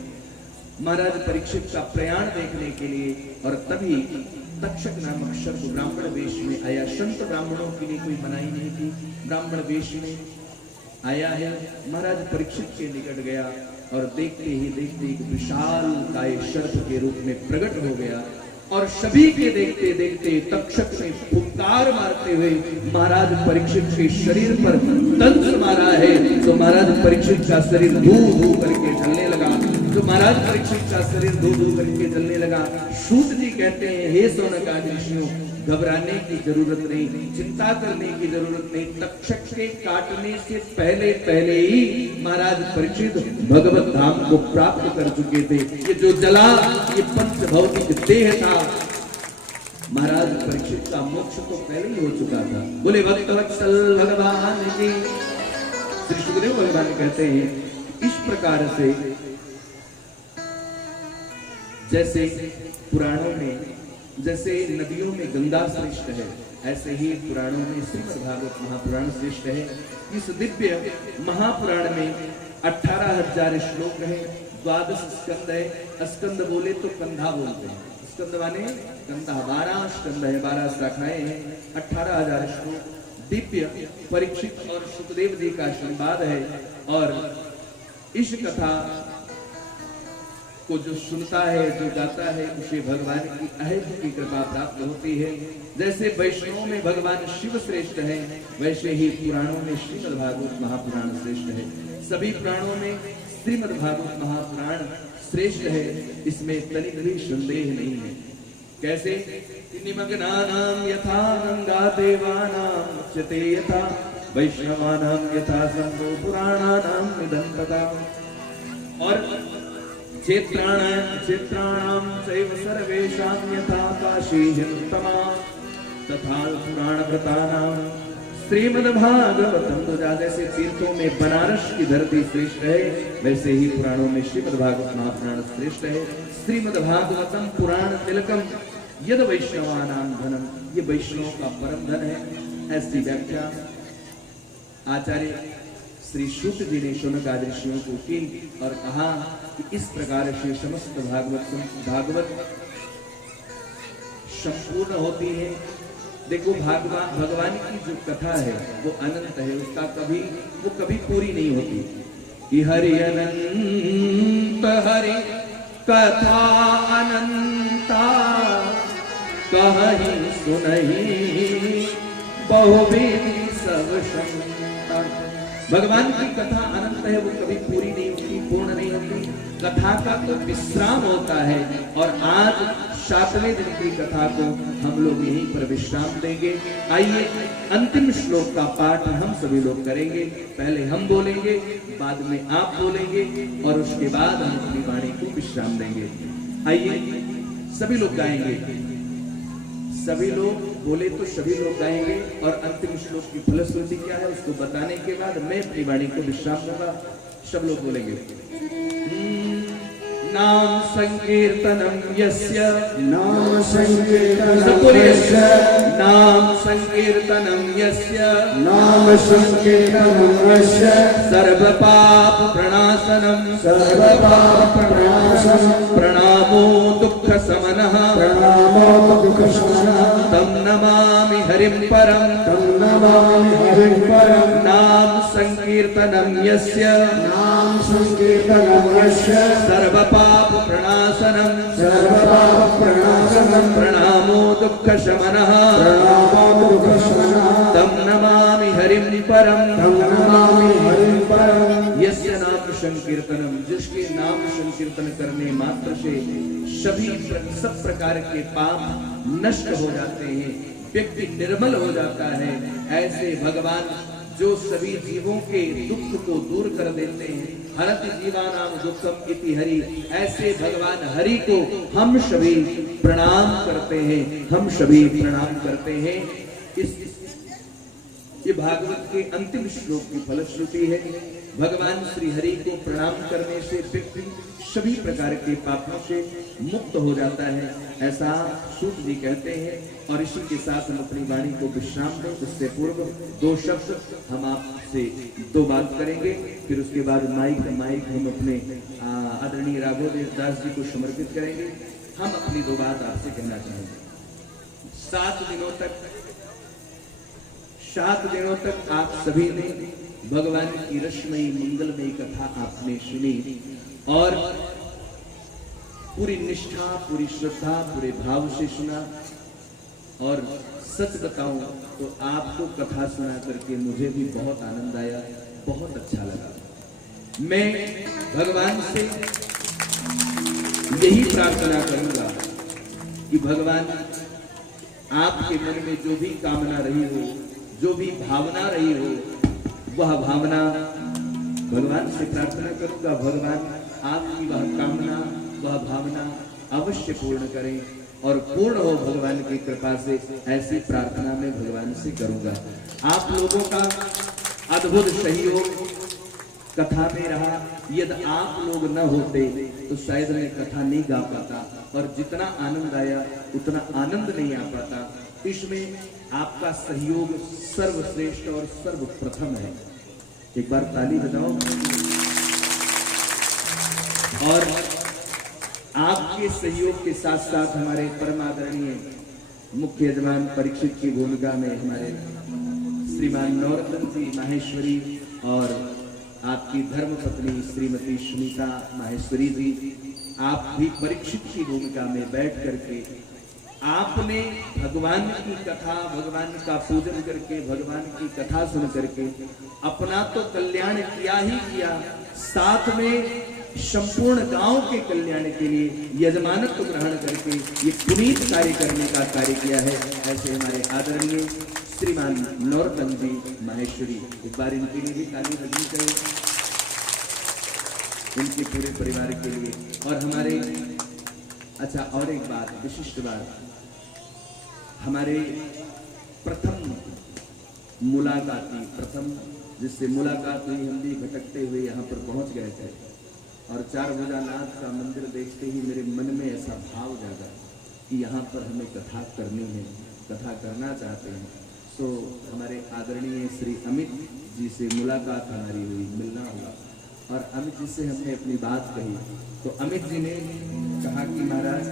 महाराज परीक्षित का प्रयाण देखने के लिए। और तभी तक्षक नामक सर्प ब्राह्मण वेश में आया। संत ब्राह्मणों के लिए कोई मनाही नहीं थी, ब्राह्मण वेश में आया है। महाराज परीक्षित के निकट गया और देखते ही देखते एक विशाल काय सर्प के रूप में प्रकट हो गया और सभी के देखते देखते तक्षक ने फुंकार मारते हुए महाराज परीक्षित के शरीर पर तंत्र मारा है। तो महाराज परीक्षित का शरीर धू धू करके जलने लगा। तो महाराज परीक्षित का शरीर धू धू करके जलने लगा। सूत जी कहते हैं, हे शौनकादि ऋषियों, घबराने की जरूरत नहीं, चिंता करने की जरूरत नहीं। तक्षक के काटने से पहले पहले ही महाराज परीक्षित भगवत धाम को प्राप्त कर चुके थे। ये जो जला, ये पंच भौतिक देह था, महाराज परीक्षित का मोक्ष तो पहले ही हो चुका था। बोले भक्त वत्सल भगवान जी। श्री सुखदेव भगवान कहते हैं, इस प्रकार से जैसे पुराणों में, जैसे नदियों में गंगा श्रेष्ठ है, ऐसे ही पुराणों में श्रीमद् भागवत महापुराण श्रेष्ठ है। इस दिव्य महापुराण में 18,000 श्लोक है, 12 स्कंद है। स्कंद बोले तो कंधा बोलते हैं, स्कंद माने कंधा, 12 स्कंद है, 12 शाखाएं हैं, 18,000 श्लोक दिव्य परीक्षित और सुखदेव जी का संवाद है। और इस कथा को जो सुनता है, जो गाता है, उसे भगवान की अहेतु की कृपा प्राप्त होती है। जैसे वैष्णवों में भगवान शिव श्रेष्ठ है, वैसे ही पुराणों में श्रीमद् भागवत महापुराण श्रेष्ठ है। सभी पुराणों में श्रीमद् भागवत महापुराण श्रेष्ठ है, इसमें तनिक भी संदेह नहीं है। कैसे? निमग्नानां यथा गंगा देवानां उच्यते यथा वैष्णवानां यथा संतो पुराणानां निधनतता। और क्षेत्राणां चैव सर्वेषां यथा काशी हिंतमा तथा पुराणव्रतानां श्रीमद्भागवतम। तो जैसे तीर्थों में बनारस की धरती श्रेष्ठ है, वैसे ही पुराणों में श्रीमद्भागवत महापुराण श्रेष्ठ है। श्रीमद्भागवतम पुराण तिलकम यद वैष्णवानां धनम, ये वैष्णव का परम धन है। ऐसी व्याख्या आचार्य श्री सूत जी ने शौनकादि ऋषियों को की और कहा कि इस प्रकार से समस्त भागवत संपूर्ण होती है। देखो, भगवान की जो कथा है वो अनंत है, उसका वो कभी पूरी नहीं होती। कि हरि अनंत हरि कथा अनंता, कहीं सुनहि बहुविधि सब संता। भगवान की कथा अनंत है, वो कभी पूरी नहीं होती, पूर्ण नहीं होती। कथा का तो विश्राम होता है। और आज 7वें दिन की कथा को हम लोग यहीं पर विश्राम देंगे। आइए अंतिम श्लोक का पाठ हम सभी लोग करेंगे। पहले हम बोलेंगे, बाद में आप बोलेंगे और उसके बाद हम अपनी वाणी को विश्राम देंगे। आइए सभी लोग गाएंगे, सभी लोग बोले तो सभी लोग गाएंगे और अंतिम श्लोक की फलश्रुति क्या है उसको बताने के बाद मैं अपनी वाणी को विश्राम दूंगा। सब लोग बोलेंगे। नाम संकीर्तनम यस्य, नाम संकीर्तनम सबोलिए, यस्य, नाम संकीर्तनम यस्य, नाम संकीर्तनम यस्य, सर्व पाप प्रणाशनम, सर्व पाप प्रणाशनम, प्रणामो दुःख समनः, प्रणामो दुःख शमनः, तम नमामि हरिं परम, तं नमामि हरिं परम्। नाम संकीर्तनम यस्य, नाम संकीर्तनम यस्य, सर्व पाप प्रणाशनम, सर्व पाप प्रणाशनम, प्रणामो दुःख शमनः, प्रणामो दुःख शमनः, तम नमामि हरिं परम, तं नमामि हरिं परम्। यस्य नाम संकीर्तनम, जिसके नाम संकीर्तन करने मात्र से सब प्रकार के पाप नष्ट हो जाते हैं, व्यक्ति निर्मल हो जाता है। ऐसे भगवान जो सभी जीवों के दुख को दूर कर देते हैं, हरति जीवानाम दुःखम इति हरि, ऐसे भगवान हरि को हम सभी प्रणाम करते हैं, हम सभी प्रणाम करते हैं। ये भागवत के अंतिम श्लोक की फलश्रुति है। भगवान श्री हरि को प्रणाम करने से व्यक्ति सभी प्रकार के पापों से मुक्त हो जाता है, ऐसा सूत जी कहते हैं। और इसी के साथ हम अपनी वाणी को विश्राम दें। उससे पूर्व 2 शब्द हम आपसे 2 बात करेंगे, फिर उसके बाद माइक हम अपने आदरणीय राघवदेव दास जी को समर्पित करेंगे। हम अपनी 2 बात आपसे कहना चाहेंगे। 7 दिनों तक आप सभी ने भगवान की रसमयी मंगलमयी कथा आपने सुनी और पूरी निष्ठा, पूरी श्रद्धा, पूरे भाव से सुना। और सच बताऊं तो आपको कथा सुना करके मुझे भी बहुत आनंद आया, बहुत अच्छा लगा। मैं भगवान से यही प्रार्थना करूंगा कि भगवान आपके मन में जो भी कामना रही हो, जो भी भावना रही हो, वह भावना भगवान से प्रार्थना करूंगा, भगवान आपकी वह कामना, वह भावना अवश्य पूर्ण करें और पूर्ण हो भगवान की कृपा से। ऐसी प्रार्थना मैं भगवान से करूंगा। आप लोगों का अद्भुत सहयोग कथा में रहा। यदि आप लोग न होते तो शायद मैं कथा नहीं गा पाता और जितना आनंद आया उतना आनंद नहीं आ पाता। इसमें आपका सहयोग सर्वश्रेष्ठ और सर्वप्रथम है। एक बार ताली बजाओ। और आपके सहयोग के साथ साथ हमारे परम आदरणीय मुख्य यजमान परीक्षित की भूमिका में हमारे श्रीमान नौरतन जी माहेश्वरी और आपकी धर्मपत्नी श्रीमती सुनीता माहेश्वरी जी, आप भी परीक्षित की भूमिका में बैठ करके आपने भगवान की कथा, भगवान का पूजन करके, भगवान की कथा सुन करके अपना तो कल्याण किया ही किया, साथ में संपूर्ण गांव के कल्याण के लिए यजमानत्व ग्रहण करके ये पुनीत कार्य करने का कार्य किया है। ऐसे हमारे आदरणीय श्रीमान नौरतन जी माहेश्वरी, एक बार इनके लिए भी ताली बजनी चाहिए, इनके पूरे परिवार के लिए। और हमारे अच्छा, और एक बात, विशिष्ट बात, हमारे प्रथम मुलाकाती, प्रथम जिससे मुलाकात हुई, हम भी भटकते हुए यहाँ पर पहुँच गए थे और 4 भुजानाथ का मंदिर देखते ही मेरे मन में ऐसा भाव जागा कि यहाँ पर हमें कथा करनी है, कथा करना चाहते हैं। तो हमारे आदरणीय श्री अमित जी से मुलाकात हमारी हुई, मिलना हुआ और अमित जी से हमने अपनी बात कही तो अमित जी ने कहा कि महाराज